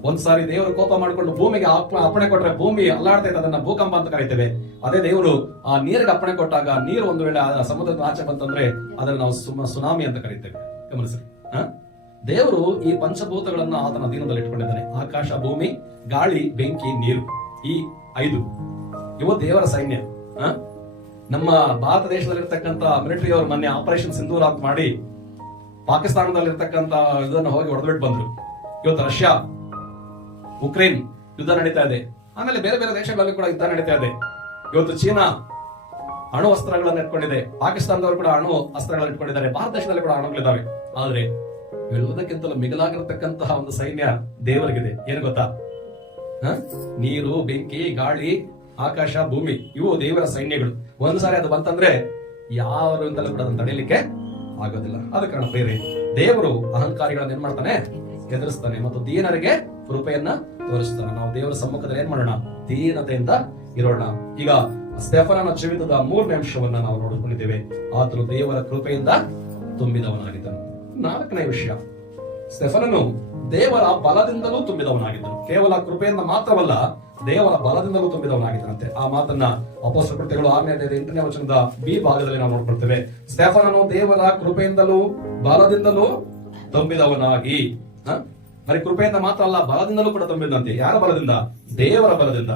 ಒಂದ್ಸಾರಿ ದೇವರು ಕೋಪ ಮಾಡಿಕೊಂಡು ಭೂಮಿಗೆ ಅಪ್ಪಣೆ ಕೊಟ್ರೆ ಭೂಮಿ ಅಲ್ಲಾಡ್ತಾ ಇದೆ, ಅದನ್ನ ಭೂಕಂಪ ಅಂತ ಕರೀತೇವೆ. ಅದೇ ದೇವರು ಆ ನೀರಿಗೆ ಅಪ್ಪಣೆ ಕೊಟ್ಟಾಗ ನೀರು ಒಂದು ವೇಳೆ ಆ ಸಮುದ್ರದ ಆಚೆ ಬಂತಂದ್ರೆ ಅದನ್ನ ನಾವು ಸುನಾಮಿ ಅಂತ ಕರೀತೇವೆ. ಗಮನಿಸಿ, ದೇವರು ಈ ಪಂಚಭೂತಗಳನ್ನ ಆತನ ಅಧೀನದಲ್ಲಿ ಇಟ್ಕೊಂಡಿದ್ದಾನೆ. ಆಕಾಶ, ಭೂಮಿ, ಗಾಳಿ, ಬೆಂಕಿ, ನೀರು, ಈ 5 ಇವು ದೇವರ ಸೈನ್ಯ. ನಮ್ಮ ಭಾರತ ದೇಶದಲ್ಲಿರ್ತಕ್ಕಂಥ ಮಿಲಿಟರಿ ಅವರು ಮೊನ್ನೆ ಆಪರೇಷನ್ ಸಿಂಧೂರ ಅಂತ ಮಾಡಿ ಪಾಕಿಸ್ತಾನದಲ್ಲಿರ್ತಕ್ಕಂಥ ಇದನ್ನು ಹೋಗಿ ಹೊಡೆದ್ಬಿಟ್ಟು ಬಂದ್ರು. ಇವತ್ತು ರಷ್ಯಾ ಉಕ್ರೇನ್ ಯುದ್ಧ ನಡೀತಾ ಇದೆ. ಆಮೇಲೆ ಬೇರೆ ಬೇರೆ ದೇಶಗಳಲ್ಲಿ ಕೂಡ ಯುದ್ಧ ನಡೀತಾ ಇದೆ. ಇವತ್ತು ಚೀನಾ ಅಣು ಅಸ್ತ್ರಗಳನ್ನು ಇಟ್ಕೊಂಡಿದೆ, ಪಾಕಿಸ್ತಾನದವರು ಕೂಡ ಅಣು ಅಸ್ತ್ರಗಳನ್ನು ಇಟ್ಕೊಂಡಿದ್ದಾರೆ, ಭಾರತ ದೇಶದಲ್ಲಿ ಕೂಡ ಅಣುಗಳಿದ್ದಾವೆ. ಆದ್ರೆ ಇವೆಲ್ಲದಕ್ಕಿಂತಲೂ ಮಿಗಿಲಾಗಿರತಕ್ಕಂತಹ ಒಂದು ಸೈನ್ಯ ದೇವರಿಗಿದೆ. ಏನು ಗೊತ್ತಾ? ನೀರು, ಬೆಂಕಿ, ಗಾಳಿ, ಆಕಾಶ, ಭೂಮಿ ಇವು ದೇವರ ಸೈನ್ಯಗಳು. ಒಂದ್ಸಾರಿ ಅದು ಬಂತಂದ್ರೆ ಯಾರಿಂದಲೂ ಕೂಡ ಅದನ್ನು ತಡೆಯಲಿಕ್ಕೆ ಆಗೋದಿಲ್ಲ. ಆದ ಕಾರಣ ಪ್ರೇರೆ, ದೇವರು ಅಹಂಕಾರಿಗಳನ್ನ ಏನ್ ಮಾಡ್ತಾನೆ? ಎದುರಿಸ್ತಾನೆ ಮತ್ತು ದೀನರಿಗೆ ಕೃಪೆಯನ್ನ ತೋರಿಸ್ತಾನೆ. ನಾವು ದೇವರ ಸಮ್ಮುಖದಲ್ಲಿ ಏನ್ ಮಾಡೋಣ? ದೀನತೆಯಿಂದ ಇರೋಣ. ಈಗ ಸ್ಟೆಫನನ ಜೀವಿತದ 3ನೇ ಅಂಶವನ್ನ ನಾವು ನೋಡಿಕೊಂಡಿದ್ದೇವೆ. ಆತನು ದೇವರ ಕೃಪೆಯಿಂದ ತುಂಬಿದವನಾಗಿದ್ದನು. 4ನೇ ವಿಷಯ, ಸ್ಟೆಫನನು ದೇವರ ಬಲದಿಂದಲೂ ತುಂಬಿದವನಾಗಿದ್ದನು. ಕೇವಲ ಕೃಪೆಯಿಂದ ಮಾತ್ರವಲ್ಲ, ದೇವರ ಬಲದಿಂದಲೂ ತುಂಬಿದವನಾಗಿದ್ದನಂತೆ. ಆ ಮಾತನ್ನ ಅಪೊಸ್ತಲ ಕೃತ್ಯಗಳು 6ನೇ ಅಧ್ಯಾಯದ 8ನೇ ವಚನದ B ಭಾಗದಲ್ಲಿ ನಾವು ನೋಡ್ಕೊಳ್ತೇವೆ. ಸ್ಟೆಫನನು ದೇವರ ಕೃಪೆಯಿಂದಲೂ ಬಲದಿಂದಲೂ ತುಂಬಿದವನಾಗಿ, ಬರೀ ಕೃಪೆಯಿಂದ ಮಾತ್ರ ಅಲ್ಲ, ಬಲದಿಂದಲೂ ಕೂಡ ತುಂಬಿದಂತೆ. ಯಾರ ಬಲದಿಂದ? ದೇವರ ಬಲದಿಂದ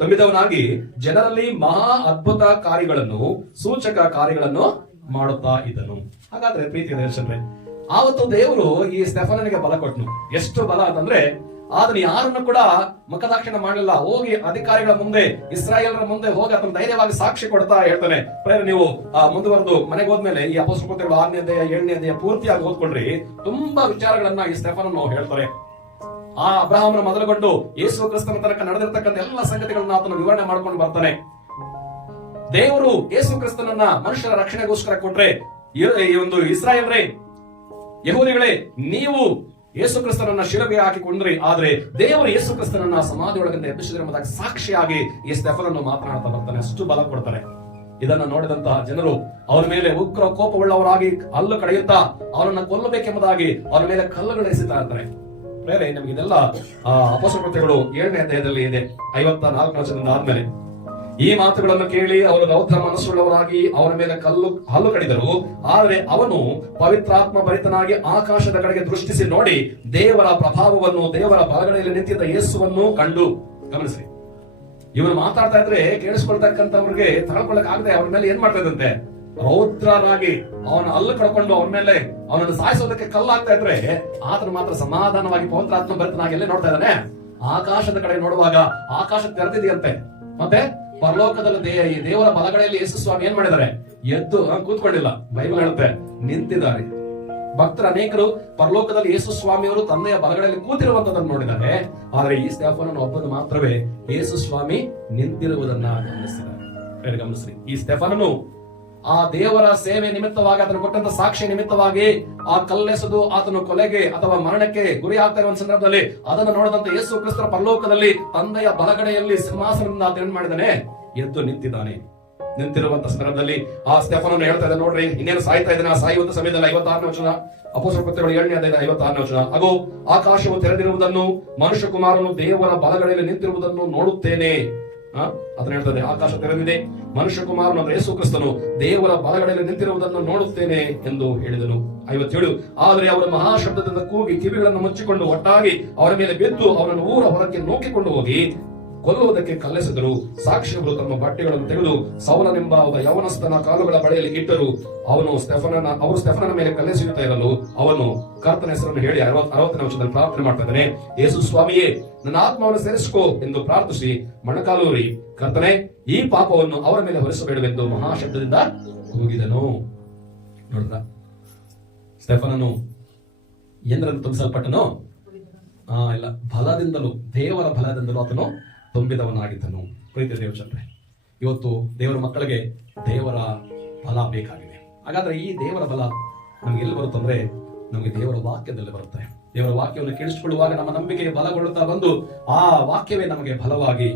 ತುಂಬಿದವನಾಗಿ ಜನರಲ್ಲಿ ಮಹಾ ಅದ್ಭುತ ಕಾರ್ಯಗಳನ್ನು, ಸೂಚಕ ಕಾರ್ಯಗಳನ್ನು ಮಾಡುತ್ತಾ ಇದ್ದನು. ಹಾಗಾದ್ರೆ ಪ್ರೀತಿಯ ದೇವರೇ, ಆವತ್ತು ದೇವರು ಈ ಸ್ಟೆಫನನಿಗೆ ಬಲ ಕೊಟ್ಟನು. ಎಷ್ಟು ಬಲ ಅಂತಂದ್ರೆ ಆತನು ಯಾರನ್ನು ಕೂಡ ಮುಖದಾಕ್ಷಿಣ ಮಾಡಲಿಲ್ಲ. ಹೋಗಿ ಅಧಿಕಾರಿಗಳ ಮುಂದೆ, ಇಸ್ರಾಯೇಲರ ಮುಂದೆ ಹೋಗಿ ಅದನ್ನು ಧೈರ್ಯವಾಗಿ ಸಾಕ್ಷಿ ಕೊಡ್ತಾ ಹೇಳ್ತಾನೆ. ಪ್ರೇರೆ, ನೀವು ಮುಂದುವರೆದು ಮನೆಗೆ ಹೋದ್ಮೇಲೆ ಈ ಅಪೊಸ್ತಲ ಕೃತ್ಯಗಳು 6ನೇ ಅಧ್ಯಾಯ 7ನೇ ಅಧ್ಯಾಯ ಪೂರ್ತಿಯಾಗಿ ಓದ್ಕೊಂಡ್ರಿ ತುಂಬಾ ವಿಚಾರಗಳನ್ನ ಈ ಸ್ಟೆಫನನ್ನು ಹೇಳ್ತಾರೆ. ಆ ಅಬ್ರಹಾಮನ ಮೊದಲುಗೊಂಡು ಯೇಸು ಕ್ರಿಸ್ತನ ತನಕ ನಡೆದಿರ್ತಕ್ಕಂಥ ಎಲ್ಲ ಸಂಗತಿಗಳನ್ನ ಆತನು ವಿವರಣೆ ಮಾಡ್ಕೊಂಡು ಬರ್ತಾನೆ. ದೇವರು ಯೇಸು ಕ್ರಿಸ್ತನನ್ನ ಮನುಷ್ಯರ ರಕ್ಷಣೆಗೋಸ್ಕರ ಕೊಟ್ರೆ, ಈ ಒಂದು ಇಸ್ರಾಯೇಲ್ರೇ, ಯಹೂದಿಗಳೇ, ನೀವು ಯೇಸು ಕ್ರಿಸ್ತನನ್ನ ಶಿಲುಬೆಗೆ ಹಾಕಿಕೊಂಡ್ರಿ, ಆದ್ರೆ ದೇವರು ಯೇಸು ಕ್ರಿಸ್ತನನ್ನ ಸಮಾಧಿ ಒಳಗಿಂದ ಎಬ್ಬಿಸಿದ್ರೆ ಎಂಬುದಾಗಿ ಸಾಕ್ಷಿಯಾಗಿ ಈ ಸ್ಟೆಫನನ್ನು ಮಾತನಾಡ್ತಾ ಬರ್ತಾನೆ. ಅಷ್ಟು ಬಲ ಕೊಡ್ತಾನೆ. ಇದನ್ನ ನೋಡಿದಂತಹ ಜನರು ಅವನ ಮೇಲೆ ಉಗ್ರ ಕೋಪವುಳ್ಳವರಾಗಿ ಹಲ್ಲು ಕಡೆಯುತ್ತಾ ಅವನನ್ನ ಕೊಲ್ಲಬೇಕೆಂಬುದಾಗಿ ಅವನ ಮೇಲೆ ಕಲ್ಲುಗಳು ಎಸೆತಾ ಇರ್ತಾರೆ. ಬೇರೆ ನಮಗೆ ಇದೆಲ್ಲ ಅಪೊಸ್ತಲ ಕೃತ್ಯಗಳು 7ನೇ ಅಧ್ಯಾಯದಲ್ಲಿ ಇದೆ. 54 ವಚನದಿಂದ ಆದ್ಮೇಲೆ ಈ ಮಾತುಗಳನ್ನು ಕೇಳಿ ಅವರು ರೌದ್ರ ಮನಸ್ಸುಳ್ಳವರಾಗಿ ಅವನ ಮೇಲೆ ಹಲ್ಲು ಕಡಿದರು. ಆದರೆ ಅವನು ಪವಿತ್ರಾತ್ಮ ಭರಿತನಾಗಿ ಆಕಾಶದ ಕಡೆಗೆ ದೃಷ್ಟಿಸಿ ನೋಡಿ ದೇವರ ಪ್ರಭಾವವನ್ನು, ದೇವರ ಬಲಗಡೆಯಲ್ಲಿ ನಿಂತಿದ್ದ ಯೇಸುವನ್ನು ಕಂಡು. ಗಮನಿಸಿ, ಇವನು ಮಾತಾಡ್ತಾ ಇದ್ರೆ ಕೇಳಿಸ್ಕೊಳ್ತಕ್ಕಂಥವ್ರಿಗೆ ತಗೊಳ್ಕೊಳಕ್ ಆಗದೆ ಅವನ ಮೇಲೆ ಏನ್ ಮಾಡ್ತಾ ಇದ್ದಂತೆ? ರೌದ್ರನಾಗಿ ಅವನ ಹಲ್ಲು ಕಡ್ಕೊಂಡು ಅವನ ಮೇಲೆ ಅವನನ್ನು ಸಾಯಿಸೋದಕ್ಕೆ ಕಲ್ಲಾಗ್ತಾ ಇದ್ರೆ ಆತನು ಮಾತ್ರ ಸಮಾಧಾನವಾಗಿ ಪವಿತ್ರಾತ್ಮ ಭರಿತನಾಗಿ ಎಲ್ಲೇ ನೋಡ್ತಾ ಇದ್ದಾನೆ? ಆಕಾಶದ ಕಡೆ ನೋಡುವಾಗ ಆಕಾಶ ತೆರೆದಿದೆಯಂತೆ. ಮತ್ತೆ ಪರಲೋಕದಲ್ಲಿ ದೇವರ ಬಲಗಡೆಯಲ್ಲಿ ಯೇಸು ಸ್ವಾಮಿ ಏನ್ ಮಾಡಿದ್ದಾರೆ? ಎದ್ದು ಕೂತ್ಕೊಂಡಿಲ್ಲ, ಬೈಬಲ್ ಹೇಳುತ್ತೆ ನಿಂತಿದ್ದಾರೆ. ಭಕ್ತರ ಅನೇಕರು ಪರಲೋಕದಲ್ಲಿ ಯೇಸು ಸ್ವಾಮಿಯವರು ತಂದೆಯ ಬಲಗಡೆಯಲ್ಲಿ ಕೂತಿರುವಂತದನ್ನು ನೋಡಿದ್ದಾರೆ. ಆದ್ರೆ ಈ ಸ್ಟೆಫನನ್ನು ಒಬ್ಬನು ಮಾತ್ರವೇ ಯೇಸು ಸ್ವಾಮಿ ನಿಂತಿರುವುದನ್ನ ಗಮನಿಸಿದ್ದಾರೆ. ಗಮನಿಸ್ರಿ, ಈ ಸ್ಟೆಫನನು ಆ ದೇವರ ಸೇವೆ ನಿಮಿತ್ತವಾಗಿ, ಅದನ್ನು ಕೊಟ್ಟಂತ ಸಾಕ್ಷ್ಯ ನಿಮಿತ್ತವಾಗಿ ಆ ಕಲ್ಲೆಸೆದು ಆತನು ಕೊಲೆಗೆ ಅಥವಾ ಮರಣಕ್ಕೆ ಗುರಿ ಆಗ್ತಾ ಇರುವ ಸಂದರ್ಭದಲ್ಲಿ ಅದನ್ನು ನೋಡಿದಂತ ಯೇಸು ಕ್ರಿಸ್ತರ ಪರಲೋಕದಲ್ಲಿ ತಂದೆಯ ಬಲಗಡೆಯಲ್ಲಿ ಸಿಂಹಾಸನದಿಂದ ಆತ ಏನ್ ಮಾಡಿದಾನೆ? ಎದ್ದು ನಿಂತಿದ್ದಾನೆ. ನಿಂತಿರುವಂತ ಸಂದರ್ಭದಲ್ಲಿ ಆ ಸ್ಟೆಫನನ್ನು ಹೇಳ್ತಾ ಇದ್ದಾನೆ, ನೋಡ್ರಿ ಇನ್ನೇನು ಸಾಯ್ತಾ ಇದ್ದಾನೆ. ಆ ಸಾಯುವಂತ ಸಮಯದಲ್ಲಿ 56ನೇ ವಚನ, ಅಪೊಸ್ತಲರ ಕೃತ್ಯಗಳು 7ನೇ ಅಧ್ಯಾಯ 56ನೇ ವಚನ, ಅಗೋ ಆಕಾಶವು ತೆರೆದಿರುವುದನ್ನು ಮನುಷ್ಯ ಕುಮಾರನು ದೇವರ ಬಲಗಡೆಯಲ್ಲಿ ನಿಂತಿರುವುದನ್ನು ನೋಡುತ್ತೇನೆ. ಅದನ್ನ ಹೇಳ್ತದೆ, ಆಕಾಶ ತೆರೆದಿದೆ, ಮನುಷ್ಯ ಕುಮಾರನು ಅಂದ್ರೆ ಯೇಸು ಕ್ರಿಸ್ತನು ದೇವರ ಬಲಗಡೆಯಲ್ಲಿ ನಿಂತಿರುವುದನ್ನು ನೋಡುತ್ತೇನೆ ಎಂದು ಹೇಳಿದನು. 57, ಆದರೆ ಅವರು ಮಹಾಶಬ್ದದಿಂದ ಕೂಗಿ ಕಿವಿಗಳನ್ನು ಮುಚ್ಚಿಕೊಂಡು ಒಟ್ಟಾಗಿ ಅವರ ಮೇಲೆ ಬಿದ್ದು ಅವರನ್ನು ಊರ ಹೊರಕ್ಕೆ ನೂಕಿಕೊಂಡು ಹೋಗಿ ಕೊಲ್ಲುವುದಕ್ಕೆ ಕಲ್ಲೆಸೆದರು. ಸಾಕ್ಷಿಗಳು ತಮ್ಮ ಬಟ್ಟೆಗಳನ್ನು ತೆಗೆದು ಸೌಲನೆಂಬ ಒಬ್ಬ ಯೌವನಸ್ಥನ ಕಾಲುಗಳ ಬಳಿಯಲ್ಲಿ ಇಟ್ಟರು. ಅವರು ಸ್ಟೆಫನನ ಮೇಲೆ ಕಲ್ಲೆಸೆಯುತ್ತಾ ಇರಲು ಅವನು ಕರ್ತನ ಹೆಸರನ್ನು ಹೇಳಿ 60ನೇ ವಚನದಲ್ಲಿ ಪ್ರಾರ್ಥನೆ ಮಾಡ್ತಾ ಇದ್ದಾನೆ, ಯೇಸು ಸ್ವಾಮಿಯೇ ನನ್ನ ಆತ್ಮವನ್ನು ಸೇರಿಸಿಕೋ ಎಂದು ಪ್ರಾರ್ಥಿಸಿ ಮೊಣಕಾಲೂರಿ, ಕರ್ತನೆ ಈ ಪಾಪವನ್ನು ಅವರ ಮೇಲೆ ಹೊರಿಸಬೇಡವೆಂದು ಮಹಾಶಬ್ದದಿಂದ ಕೂಗಿದನು. ನೋಡಿದ್ರ, ಸ್ಟೆಫನನು ಏನರನ್ನು ತುಂಬಿಸಲ್ಪಟ್ಟನು? ಇಲ್ಲ, ಬಲದಿಂದಲೂ, ದೇವರ ಬಲದಿಂದಲೂ ಆತನು ತುಂಬಿದವನಾಗಿದ್ದನು. ಪ್ರೀತಿ ದೇವಜನರೇ, ಇವತ್ತು ದೇವರ ಮಕ್ಕಳಿಗೆ ದೇವರ ಬಲ ಬೇಕಾಗಿದೆ. ಹಾಗಾದ್ರೆ ಈ ದೇವರ ಬಲ ನಮ್ಗೆ ಎಲ್ಲಿ ಬರುತ್ತಂದ್ರೆ ನಮಗೆ ದೇವರ ವಾಕ್ಯದಲ್ಲಿ ಬರುತ್ತೆ. ದೇವರ ವಾಕ್ಯವನ್ನು ಕೇಳಿಸಿಕೊಳ್ಳುವಾಗ ನಮ್ಮ ನಂಬಿಕೆ ಬಲಗೊಳ್ಳುತ್ತಾ ಬಂದು ಆ ವಾಕ್ಯವೇ ನಮಗೆ ಬಲವಾಗಿ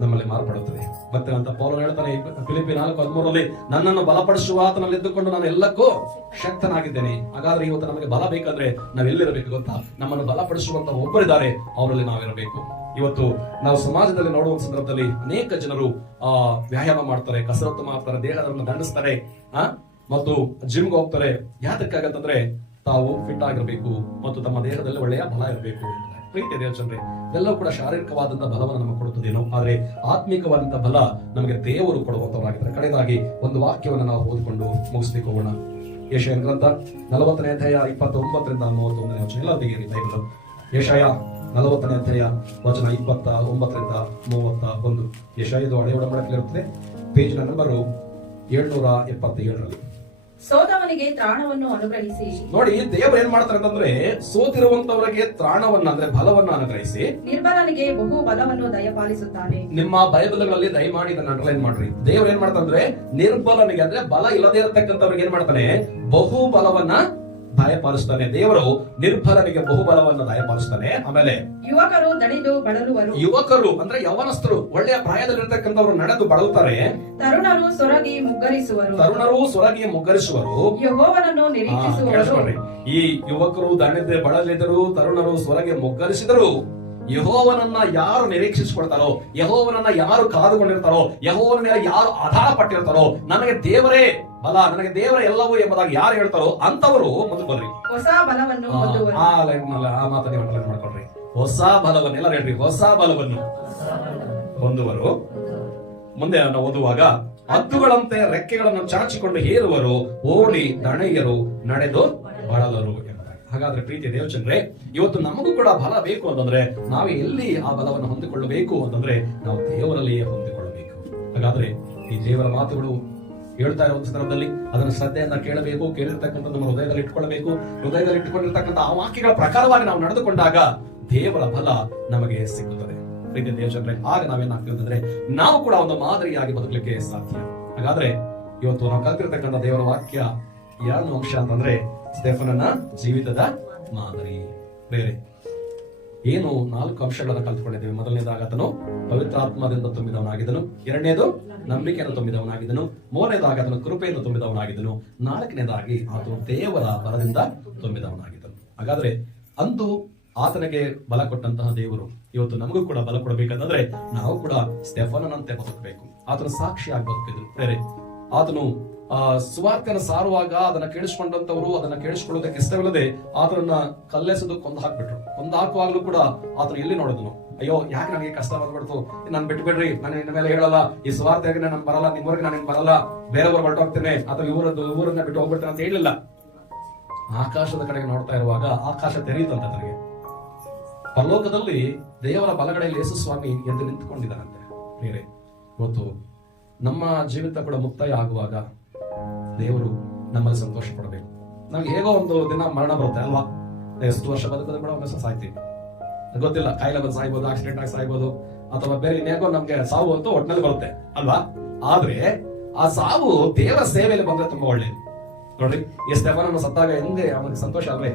ನಮ್ಮಲ್ಲಿ ಮಾರ್ಪಡುತ್ತದೆ. ಮತ್ತೆ ಅಂತ ಪೌಲನು ಹೇಳ್ತಾನೆ ಫಿಲಿಪ್ಪಿ 4:13, ನನ್ನನ್ನು ಬಲಪಡಿಸುವ ಆತನಲ್ಲಿ ಎದ್ದುಕೊಂಡು ನಾನು ಎಲ್ಲಕ್ಕೂ ಶಕ್ತನಾಗಿದ್ದೇನೆ. ಹಾಗಾದ್ರೆ ಇವತ್ತು ನಮಗೆ ಬಲ ಬೇಕಾದ್ರೆ ನಾವೆಲ್ಲಿರಬೇಕು ಗೊತ್ತಾ? ನಮ್ಮನ್ನು ಬಲಪಡಿಸುವಂತ ಒಬ್ಬರಿದ್ದಾರೆ, ಅವರಲ್ಲಿ ನಾವಿರಬೇಕು. ಇವತ್ತು ನಾವು ಸಮಾಜದಲ್ಲಿ ನೋಡುವ ಸಂದರ್ಭದಲ್ಲಿ ಅನೇಕ ಜನರು ವ್ಯಾಯಾಮ ಮಾಡ್ತಾರೆ, ಕಸರತ್ತು ಮಾಡ್ತಾರೆ, ದೇಹವನ್ನು ದಂಡಿಸ್ತಾರೆ, ಮತ್ತು ಜಿಮ್ಗೆ ಹೋಗ್ತಾರೆ. ಯಾತಕ್ಕಾಗತ್ತಂದ್ರೆ ತಾವು ಫಿಟ್ ಆಗಿರಬೇಕು ಮತ್ತು ತಮ್ಮ ದೇಹದಲ್ಲಿ ಒಳ್ಳೆಯ ಬಲ ಇರಬೇಕು. ಪ್ರೀತಿ ದೇವಚಂದ್ರೆ, ಇದೆಲ್ಲವೂ ಕೂಡ ಶಾರೀರಿಕವಾದಂತಹ ಬಲವನ್ನು ನಮಗೆ ಕೊಡುತ್ತದೇನೋ, ಆದ್ರೆ ಆತ್ಮಿಕವಾದಂತಹ ಬಲ ನಮಗೆ ದೇವರು ಕೊಡುವಂತವರಾಗಿದ್ದಾರೆ. ಕಡೆಯದಾಗಿ ಒಂದು ವಾಕ್ಯವನ್ನು ನಾವು ಓದಿಕೊಂಡು ಮುಗಿಸ್ಲಿಕ್ಕೆ ಹೋಗೋಣ. ಯೆಶಾಯನ ಗ್ರಂಥ 40ನೇ ಅಧ್ಯಾಯ 29ರಿಂದ 31ನೇ ವಚನ. ಎಲ್ಲ ತೆಗೆಯಿರಿ ಬೈಬಲ್. ಯೆಶಾಯ 40ನೇ ಅಧ್ಯಾಯ ವಚನ 29ರಿಂದ 31. ಯೆಶಾಯದು ಹಳೆಯ ಒಡಂಬಡಿಕೆಯಲ್ಲಿರುತ್ತದೆ, ಪೇಜ್ ನಂಬರ್ 777ರಲ್ಲಿ. ಸೋತವನಿಗೆ ತ್ರಾಣವನ್ನು ಅನುಗ್ರಹಿಸಿ. ನೋಡಿ, ದೇವರು ಏನ್ ಮಾಡ್ತಾರೆ ಅಂತಂದ್ರೆ ಸೋತಿರುವಂತವರಿಗೆ ತ್ರಾಣವನ್ನ ಅಂದ್ರೆ ಬಲವನ್ನ ಅನುಗ್ರಹಿಸಿ ನಿರ್ಬಲನಿಗೆ ಬಹು ಬಲವನ್ನು ದಯಪಾಲಿಸುತ್ತಾನೆ. ನಿಮ್ಮ ಬೈಬಲ್ಗಳಲ್ಲಿ ದಯಮಾಡಿ ಇದನ್ನ ಅಂಡರ್ಲೈನ್ ಮಾಡ್ರಿ. ದೇವರು ಏನ್ ಮಾಡ್ತಾನೆ? ನಿರ್ಬಲನಿಗೆ ಅಂದ್ರೆ ಬಲ ಇಲ್ಲದೆ ಇರತಕ್ಕಂಥವ್ರಿಗೆ ಏನ್ ಮಾಡ್ತಾನೆ? ಬಹು ಬಲವನ್ನ ದಯಪಾಲಿಸ್ತಾನೆ. ದೇವರು ನಿರ್ಬಲನಿಗೆ ಬಹುಬಲವನ್ನು ದಯಪಾಲಿಸ್ತಾನೆ. ಆಮೇಲೆ ಯುವಕರು ದಣಿದು ಬಳಲುವರು. ಯುವಕರು ಅಂದ್ರೆ ಯೌವನಸ್ಥರು, ಒಳ್ಳೆಯ ಪ್ರಾಯದಲ್ಲಿರ್ತಕ್ಕಂಥವ್ರು ನಡೆದು ಬಳಲ್ತಾರೆ. ತರುಣರು ಸೊರಗಿ ಮುಗ್ಗರಿಸುವರು. ಯೆಹೋವನನ್ನು ನಿರೀಕ್ಷಿಸುವರು. ಈ ಯುವಕರು ದಣಿದು ಬಳಲಿದರು, ತರುಣರು ಸೊರಗಿ ಮುಗ್ಗರಿಸಿದರು. ಯೆಹೋವನನ್ನ ಯಾರು ನಿರೀಕ್ಷಿಸಿಕೊಳ್ತಾರೋ, ಯೆಹೋವನನ್ನ ಯಾರು ಕಾದುಕೊಂಡಿರ್ತಾರೋ, ಯೆಹೋವನ ಮೇಲೆ ಯಾರು ಆಧಾರ ಪಟ್ಟಿರ್ತಾರೋ, ನನಗೆ ದೇವರೇ ಬಲ, ನನಗೆ ದೇವರ ಎಲ್ಲವೂ ಎಂಬುದಾಗಿ ಯಾರು ಹೇಳ್ತಾರೋ ಅಂತವರು ಮುಂದೆ ಬರ್ರಿ. ಹೊಸ ಬಲವನ್ನು ಹೊಂದುವರು. ಆ ಮಾತನ್ನ ನೀವು ಮಾಡ್ಕೊಳ್ರಿ. ಹೊಸ ಬಲವನ್ನು ಎಲ್ಲ ಹೇಳ್ರಿ, ಹೊಸ ಬಲವನ್ನು ಹೊಂದುವರು. ಮುಂದೆ ನಾವು ಓದುವಾಗ, ಹದ್ದುಗಳಂತೆ ರೆಕ್ಕೆಗಳನ್ನು ಚಾಚಿಕೊಂಡು ಹೇರುವರು, ಓಡಿ ದಣೆಯರು, ನಡೆದು ಬಳಲರು. ಹಾಗಾದ್ರೆ ಪ್ರೀತಿ ದೇವಚಂದ್ರೆ, ಇವತ್ತು ನಮಗೂ ಕೂಡ ಬಲ ಬೇಕು ಅಂತಂದ್ರೆ ನಾವು ಎಲ್ಲಿ ಆ ಬಲವನ್ನು ಹೊಂದಿಕೊಳ್ಳಬೇಕು ಅಂತಂದ್ರೆ ನಾವು ದೇವರಲ್ಲಿಯೇ ಹೊಂದಿಕೊಳ್ಳಬೇಕು. ಹಾಗಾದ್ರೆ ಈ ದೇವರ ಮಾತುಗಳು ಹೇಳ್ತಾ ಇರುವ ಸಂದರ್ಭದಲ್ಲಿ ಅದನ್ನು ಶ್ರದ್ಧೆಯನ್ನ ಕೇಳಬೇಕು. ಕೇಳಿರ್ತಕ್ಕಂಥ ನಮ್ಮ ಹೃದಯದಲ್ಲಿ ಇಟ್ಕೊಳ್ಬೇಕು. ಹೃದಯದಲ್ಲಿ ಇಟ್ಟುಕೊಂಡಿರ್ತಕ್ಕಂಥ ಆ ವಾಕ್ಯಗಳ ಪ್ರಕಾರವಾಗಿ ನಾವು ನಡೆದುಕೊಂಡಾಗ ದೇವರ ಬಲ ನಮಗೆ ಸಿಗುತ್ತದೆ. ಪ್ರೀತಿ ದೇವಚಂದ್ರೆ, ಆಗ ನಾವೇನಾಗ್ತೀವಿ ಅಂತಂದ್ರೆ ನಾವು ಕೂಡ ಒಂದು ಮಾದರಿಯಾಗಿ ಬದುಕಲಿಕ್ಕೆ ಸಾಧ್ಯ. ಹಾಗಾದ್ರೆ ಇವತ್ತು ನಾವು ಕಲ್ತಿರ್ತಕ್ಕಂಥ ದೇವರ ವಾಕ್ಯ ಯಾವ ಅಂಶ ಅಂತಂದ್ರೆ ಸ್ಟೆಫನನ ಜೀವಿತದ ಮಾದರಿ. ಬೇರೆ ಏನು 4 ಅಂಶಗಳನ್ನು ಕಲ್ತುಕೊಂಡಿದ್ದೇವೆ. ಮೊದಲನೇದಾಗ ಆತನು ಪವಿತ್ರಾತ್ಮದಿಂದ ತುಂಬಿದವನಾಗಿದ್ದನು. ಎರಡನೇದು ನಂಬಿಕೆಯನ್ನು ತುಂಬಿದವನಾಗಿದ್ದನು. ಮೂರನೇದಾಗ ಆತನು ಕೃಪೆಯನ್ನು ತುಂಬಿದವನಾಗಿದ್ದನು. 4ನೇದಾಗಿ ಆತನು ದೇವರ ಬಲದಿಂದ ತುಂಬಿದವನಾಗಿದ್ದನು. ಹಾಗಾದ್ರೆ ಅಂದು ಆತನಿಗೆ ಬಲ ಕೊಟ್ಟಂತಹ ದೇವರು ಇವತ್ತು ನಮಗೂ ಕೂಡ ಬಲ ಕೊಡಬೇಕಂದ್ರೆ ನಾವು ಕೂಡ ಸ್ಟೆಫನನಂತೆ ಬದುಕಬೇಕು. ಆತನು ಸಾಕ್ಷಿಯಾಗಿ ಬದುಕಿದ್ರು. ಬೇರೆ ಆತನು ಸುವಾರ್ತೆಯನ್ನು ಸಾರುವಾಗ ಅದನ್ನ ಕೇಳಿಸ್ಕೊಂಡಂತವರು ಅದನ್ನ ಕೇಳಿಸ್ಕೊಳ್ಳೋದಕ್ಕೆ ಇಷ್ಟವಿಲ್ಲದೆ ಆತನನ್ನ ಕಲ್ಲೆಸೆದು ಕೊಂದು ಹಾಕ್ಬಿಟ್ರು. ಕೊಂದು ಹಾಕುವಾಗ್ಲೂ ಕೂಡ ಆತನು ಎಲ್ಲಿ ನೋಡಿದನು? ಅಯ್ಯೋ, ಯಾಕೆ ನನಗೆ ಕಷ್ಟ ಬಂದ್ಬಿಡ್ತು, ನಾನು ಬಿಟ್ಟು ಬಿಡ್ರಿ, ನಾನು ಇನ್ನ ಮೇಲೆ ಹೇಳಲ್ಲ, ಈ ಸುವಾರ್ತೆಗೆ ನಾನು ಬರಲ್ಲ, ನಿಮ್ಮವರೆಗೆ ನಾನು ಬರಲ್ಲ, ಬೇರೆಯವ್ರು ಹೊರಟೋಗ್ತೇನೆ ಅಥವಾ ಊರನ್ನ ಬಿಟ್ಟು ಹೋಗ್ಬಿಡ್ತೇನೆ ಅಂತ ಹೇಳಿಲ್ಲ. ಆಕಾಶದ ಕಡೆಗೆ ನೋಡ್ತಾ ಇರುವಾಗ ಆಕಾಶ ತೆರೆಯಿತಂತ ತನಗೆ. ಪರಲೋಕದಲ್ಲಿ ದೇವರ ಬಲಗಡೆಯಲ್ಲಿ ಯೇಸು ಸ್ವಾಮಿ ಎದ್ದು ನಿಂತುಕೊಂಡಿದ್ದಾರಂತೆ. ಬೇರೆ ಇವತ್ತು ನಮ್ಮ ಜೀವಿತ ಕೂಡ ಮುಕ್ತಾಯ ಆಗುವಾಗ ದೇವರು ನಮ್ಮಲ್ಲಿ ಸಂತೋಷ ಪಡಬೇಕು. ನಮ್ಗೆ ಹೇಗೋ ಒಂದು ದಿನ ಮರಣ ಬರುತ್ತೆ ಅಲ್ವಾ? ಎಷ್ಟು ವರ್ಷ ಬದುಕೋದು ಕೂಡ ಒಂದೊಂದು ಸಾಯ್ತೀವಿ, ಗೊತ್ತಿಲ್ಲ. ಕಾಯಿಲೆ ಬಂದು ಸಾಯ್ಬೋದು, ಆಕ್ಸಿಡೆಂಟ್ ಆಗಿ ಸಾಯ್ಬೋದು, ಅಥವಾ ಬೇರೆ ಇನ್ನೇಗೋ ನಮ್ಗೆ ಸಾವು ಅಂತೂ ಒಟ್ಟಿನಲ್ಲಿ ಬರುತ್ತೆ ಅಲ್ವಾ? ಆದ್ರೆ ಆ ಸಾವು ದೇವರ ಸೇವೆಯಲ್ಲಿ ಬಂದ್ರೆ ತುಂಬಾ ಒಳ್ಳೇದು. ನೋಡ್ರಿ, ಈ ಸ್ಟೆಫನನು ಸತ್ತಾಗ ಹೆಂಗೆ ಅವನಿಗೆ ಸಂತೋಷ ಅಲ್ವೇ?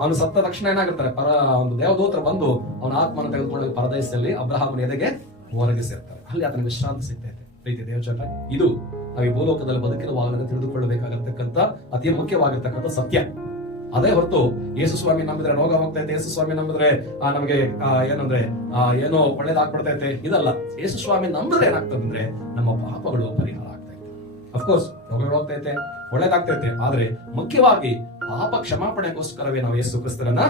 ಅವನು ಸತ್ತ ತಕ್ಷಣ ಏನಾಗಿರ್ತಾರೆ, ಒಂದು ದೇವದೂತರು ಬಂದು ಅವನ ಆತ್ಮನ ತೆಗೆದುಕೊಂಡು ಪರದೇಶದಲ್ಲಿ ಅಬ್ರಹಾಮನ ಎದೆಗೆ ಹೊರಗೆ ಸೇರ್ತಾರೆ. ಅಲ್ಲಿ ಆತನಿಗೆ ವಿಶ್ರಾಂತಿ ಸಿಗ್ತೈತೆ. ಪ್ರೀತಿ ದೇವಜನ, ಇದು ನಾವು ಈ ಭೂಲೋಕದಲ್ಲಿ ಬದುಕಿರುವಾಗ ತಿಳಿದುಕೊಳ್ಳಬೇಕಾಗಿರ್ತಕ್ಕಂಥ ಅತಿ ಮುಖ್ಯವಾಗಿರ್ತಕ್ಕಂಥ ಸತ್ಯ. ಅದೇ ಹೊರತು ಯೇಸು ಸ್ವಾಮಿ ನಂಬಿದ್ರೆ ರೋಗ ಹೋಗ್ತೈತೆ, ಯೇಸು ಸ್ವಾಮಿ ನಂಬಿದ್ರೆ ನಮಗೆ ಏನಂದ್ರೆ ಏನೋ ಒಳ್ಳೇದಾಗ್ಬಿಡ್ತೈತೆ, ಇದಲ್ಲ. ಯೇಸು ಸ್ವಾಮಿ ನಂಬಿದ್ರೆ ಏನಾಗ್ತದೆ ಅಂದ್ರೆ ನಮ್ಮ ಪಾಪಗಳು ಪರಿಹಾರ ಆಗ್ತೈತೆ. ಅಫ್ಕೋರ್ಸ್ ರೋಗಗಳು ಹೋಗ್ತೈತೆ, ಒಳ್ಳೇದಾಗ್ತೈತೆ, ಆದ್ರೆ ಮುಖ್ಯವಾಗಿ ಪಾಪ ಕ್ಷಮಾಪಣೆಗೋಸ್ಕರವೇ ನಾವು ಯೇಸು ಕ್ರಿಸ್ತರನ್ನ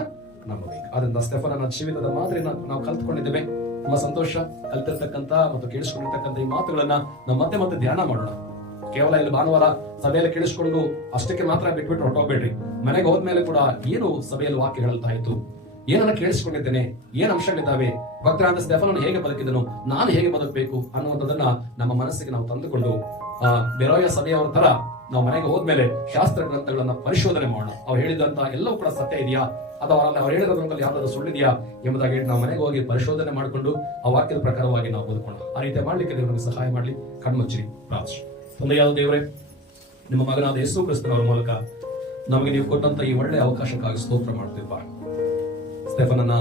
ನಂಬಬೇಕು. ಅದರಿಂದ ಸ್ಟೆಫನನ ಜೀವಿತದ ಮಾದರಿನ ನಾವು ಕಲ್ತ್ಕೊಂಡಿದ್ದೇವೆ. ತುಂಬಾ ಸಂತೋಷ. ಕಲ್ತಿರ್ತಕ್ಕಂಥ ಮತ್ತು ಕೇಳಿಸ್ಕೊಂಡಿರ್ತಕ್ಕಂಥ ಈ ಮಾತುಗಳನ್ನ ನಾವು ಮತ್ತೆ ಮತ್ತೆ ಧ್ಯಾನ ಮಾಡೋಣ. ಕೇವಲ ಇಲ್ಲಿ ಭಾನುವಾರ ಸಭೆಯಲ್ಲಿ ಕೇಳಿಸ್ಕೊಂಡು ಅಷ್ಟಕ್ಕೆ ಮಾತ್ರ ಬಿಟ್ಬಿಟ್ಟು ಹೊರಟೋಗ್ಬೇಡ್ರಿ. ಮನೆಗೆ ಹೋದ್ಮೇಲೆ ಕೂಡ ಏನು ಸಭೆಯಲ್ಲಿ ವಾಕ್ಯ ಹೇಳ್ತಾ ಇತ್ತು, ಏನನ್ನ ಕೇಳಿಸ್ಕೊಂಡಿದ್ದೇನೆ, ಏನ್ ಅಂಶಗಳಿದ್ದಾವೆ, ಭಕ್ತರಾದ ಸ್ಟೆಫನನು ಹೇಗೆ ಬದುಕಿದನು, ನಾನು ಹೇಗೆ ಬದುಕಬೇಕು ಅನ್ನುವಂಥದ್ದನ್ನ ನಮ್ಮ ಮನಸ್ಸಿಗೆ ನಾವು ತಂದುಕೊಂಡು ಬೆರೋಯ ಸಭೆಯವರ ತರ ನಾವು ಮನೆಗೆ ಹೋದ್ಮೇಲೆ ಶಾಸ್ತ್ರ ಗ್ರಂಥಗಳನ್ನ ಪರಿಶೋಧನೆ ಮಾಡೋಣ. ಅವ್ರು ಹೇಳಿದಂತ ಎಲ್ಲವೂ ಕೂಡ ಸತ್ಯ ಇದೆಯಾ, ಅಥವಾ ಅವ್ರು ಹೇಳಿರೋದ್ರಲ್ಲಿ ಯಾವ್ದಾದ್ರು ಸುಳ್ಳಿದೆಯಾ ಎಂಬುದಾಗಿ ನಾವು ಮನೆಗೆ ಹೋಗಿ ಪರಿಶೋಧನೆ ಮಾಡಿಕೊಂಡು ಆ ವಾಕ್ಯದ ಪ್ರಕಾರವಾಗಿ ನಾವು ಬದುಕೋಣ. ಆ ರೀತಿ ಮಾಡ್ಲಿಕ್ಕೆ ದೇವರು ನಮಗೆ ಸಹಾಯ ಮಾಡ್ಲಿ. ಕಣ್ಮುಚ್ಚಿರಿ ಪ್ರಾರ್ಥನೆ. ತಂದೆಯಾದ ದೇವರೇ, ನಿಮ್ಮ ಮಗನಾದ ಯೇಸು ಕ್ರಿಸ್ತನವರ ಮೂಲಕ ನಮಗೆ ನೀವು ಕೊಟ್ಟಂತ ಈ ಒಳ್ಳೆಯ ಅವಕಾಶಕ್ಕಾಗಿ ಸ್ತೋತ್ರ ಮಾಡ್ತೀವಿ. ಸ್ಟೆಫನನ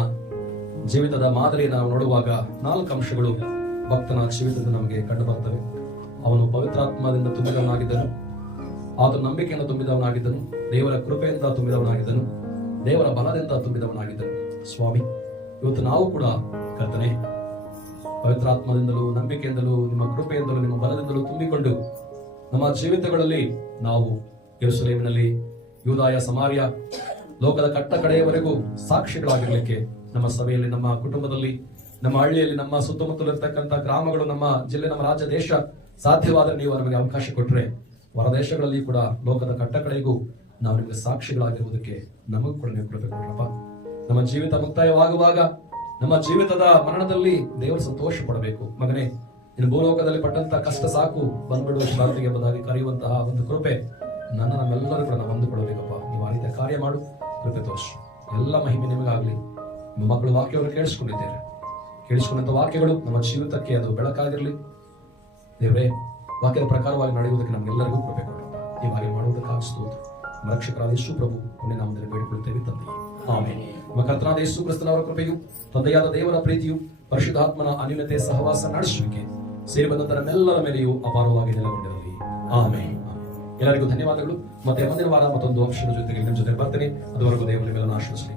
ಜೀವಿತದ ಮಾದರಿಯನ್ನು ನಾವು ನೋಡುವಾಗ 4 ಅಂಶಗಳು ಭಕ್ತನ ಜೀವಿತದ ನಮಗೆ ಕಂಡು ಬರ್ತವೆ. ಅವನು ಪವಿತ್ರಾತ್ಮದಿಂದ ತುಂಬಿದವನಾಗಿದ್ದನು, ಆತನ ನಂಬಿಕೆಯಿಂದ ತುಂಬಿದವನಾಗಿದ್ದನು, ದೇವರ ಕೃಪೆಯಿಂದ ತುಂಬಿದವನಾಗಿದ್ದನು, ದೇವರ ಬಲದಿಂದ ತುಂಬಿದವನಾಗಿದ್ದನು. ಸ್ವಾಮಿ, ಇವತ್ತು ನಾವು ಕೂಡ ಕರ್ತನೆ ಪವಿತ್ರಾತ್ಮದಿಂದಲೂ ನಂಬಿಕೆಯಿಂದಲೂ ನಿಮ್ಮ ಕೃಪೆಯಿಂದಲೂ ನಿಮ್ಮ ಬಲದಿಂದಲೂ ತುಂಬಿಕೊಂಡು ನಮ್ಮ ಜೀವಿತಗಳಲ್ಲಿ ನಾವು ಯೆರೂಸಲೇಮಿನಲ್ಲಿ, ಯೂದಾಯ, ಸಮಾರ್ಯ, ಲೋಕದ ಕಟ್ಟ ಕಡೆಯವರೆಗೂ ಸಾಕ್ಷಿಗಳಾಗಿರ್ಲಿಕ್ಕೆ ನಮ್ಮ ಸಭೆಯಲ್ಲಿ, ನಮ್ಮ ಕುಟುಂಬದಲ್ಲಿ, ನಮ್ಮ ಹಳ್ಳಿಯಲ್ಲಿ, ನಮ್ಮ ಸುತ್ತಮುತ್ತಲಿರ್ತಕ್ಕಂಥ ಗ್ರಾಮಗಳು, ನಮ್ಮ ಜಿಲ್ಲೆ, ನಮ್ಮ ರಾಜ್ಯ, ದೇಶ ಸಾಧ್ಯವಾದರೆ ನೀವು ನಮಗೆ ಅವಕಾಶ ಕೊಟ್ಟರೆ ಹೊರದೇಶಗಳಲ್ಲಿ ಕೂಡ ಲೋಕದ ಕಟ್ಟ ಕಡೆಗೂ ನಾವು ನಿಮಗೆ ಸಾಕ್ಷಿಗಳಾಗಿರುವುದಕ್ಕೆ ನಮಗೂ ಕೂಡ ನೀವು ಕೃಪೆ ಕೊಡ್ರಪ್ಪ. ನಮ್ಮ ಜೀವಿತ ಮುಕ್ತಾಯವಾಗುವಾಗ, ನಮ್ಮ ಜೀವಿತದ ಮರಣದಲ್ಲಿ ದೇವರು ಸಂತೋಷ ಪಡಬೇಕು. ಮಗನೇ, ಇನ್ನು ಭೂಲೋಕದಲ್ಲಿ ಪಟ್ಟಂತ ಕಷ್ಟ ಸಾಕು, ಬಂದ್ಬಿಡುವ ಶಾಂತಿಗೆ ಎಂಬುದಾಗಿ ಕರೆಯುವಂತಹ ಒಂದು ಕೃಪೆ ನಮ್ಮೆಲ್ಲರೂ ಕೂಡ ನಾವು ಹೊಂದಿಕೊಳ್ಳಬೇಕಪ್ಪ. ನೀವು ಆ ರೀತಿಯ ಕಾರ್ಯ ಮಾಡು, ಕೃಪೆ ತೋರಿಸು. ಎಲ್ಲ ಮಹಿಮೆ ನಿಮಗಾಗ್ಲಿ. ನಿಮ್ಮ ಮಕ್ಕಳು ವಾಕ್ಯವನ್ನು ಕೇಳಿಸ್ಕೊಂಡಿದ್ದೇವೆ, ಕೇಳಿಸ್ಕೊಂಡಂತ ವಾಕ್ಯಗಳು ನಮ್ಮ ಜೀವಿತಕ್ಕೆ ಅದು ಬೆಳಕಾಗಿರ್ಲಿ. ದೇವರೇ, ವಾಕ್ಯದ ಪ್ರಕಾರವಾಗಿ ನಡೆಯುವುದಕ್ಕೆ ನಮ್ಗೆಲ್ಲರಿಗೂ ಕೃಪೆ ಕೊಡಪ್ಪ. ನೀವು ಹಾಗೆ ಮಾಡುವುದಕ್ಕಾಗಿ ಸ್ತೋತ್ರ. ರಕ್ಷಕರಾದ ಯೇಸು ಪ್ರಭು ಪುಣ್ಯ ನಾಮದಲ್ಲಿ ಬೇಡಿಕೊಳ್ಳುತ್ತೇವೆ ತಂದೆಯೇ, ಆಮೆನ್. ನಮ್ಮ ಕರ್ತನಾದ ಯೇಸು ಕ್ರಿಸ್ತನವರ ಕೃಪೆಯು, ತಂದೆಯಾದ ದೇವರ ಪ್ರೀತಿಯು, ಪರಿಶುದ್ಧಾತ್ಮನ ಅನ್ಯೋನ್ಯತೆ ಸಹವಾಸ ನಡೆಸುವಿಕೆ ಸೇರಿ ಬಂದಂತ ನಮ್ಮೆಲ್ಲರ ಮೇಲೆಯೂ ಅಪಾರವಾಗಿ ನೆಲೆಗೊಂಡಿರಲಿ. ಆಮೆನ್. ಎಲ್ಲರಿಗೂ ಧನ್ಯವಾದಗಳು. ಮತ್ತೆ ಮುಂದಿನ ವಾರ ಮತ್ತೊಂದು ಅಂಶದ ಜೊತೆಗೆ ನಿಮ್ಮ ಜೊತೆ ಬರ್ತೇನೆ. ಅದುವರೆಗೂ ದೇವರು ನಿಮ್ಮೆಲ್ಲ ಆಶೀರ್ವದಿಸಲಿ.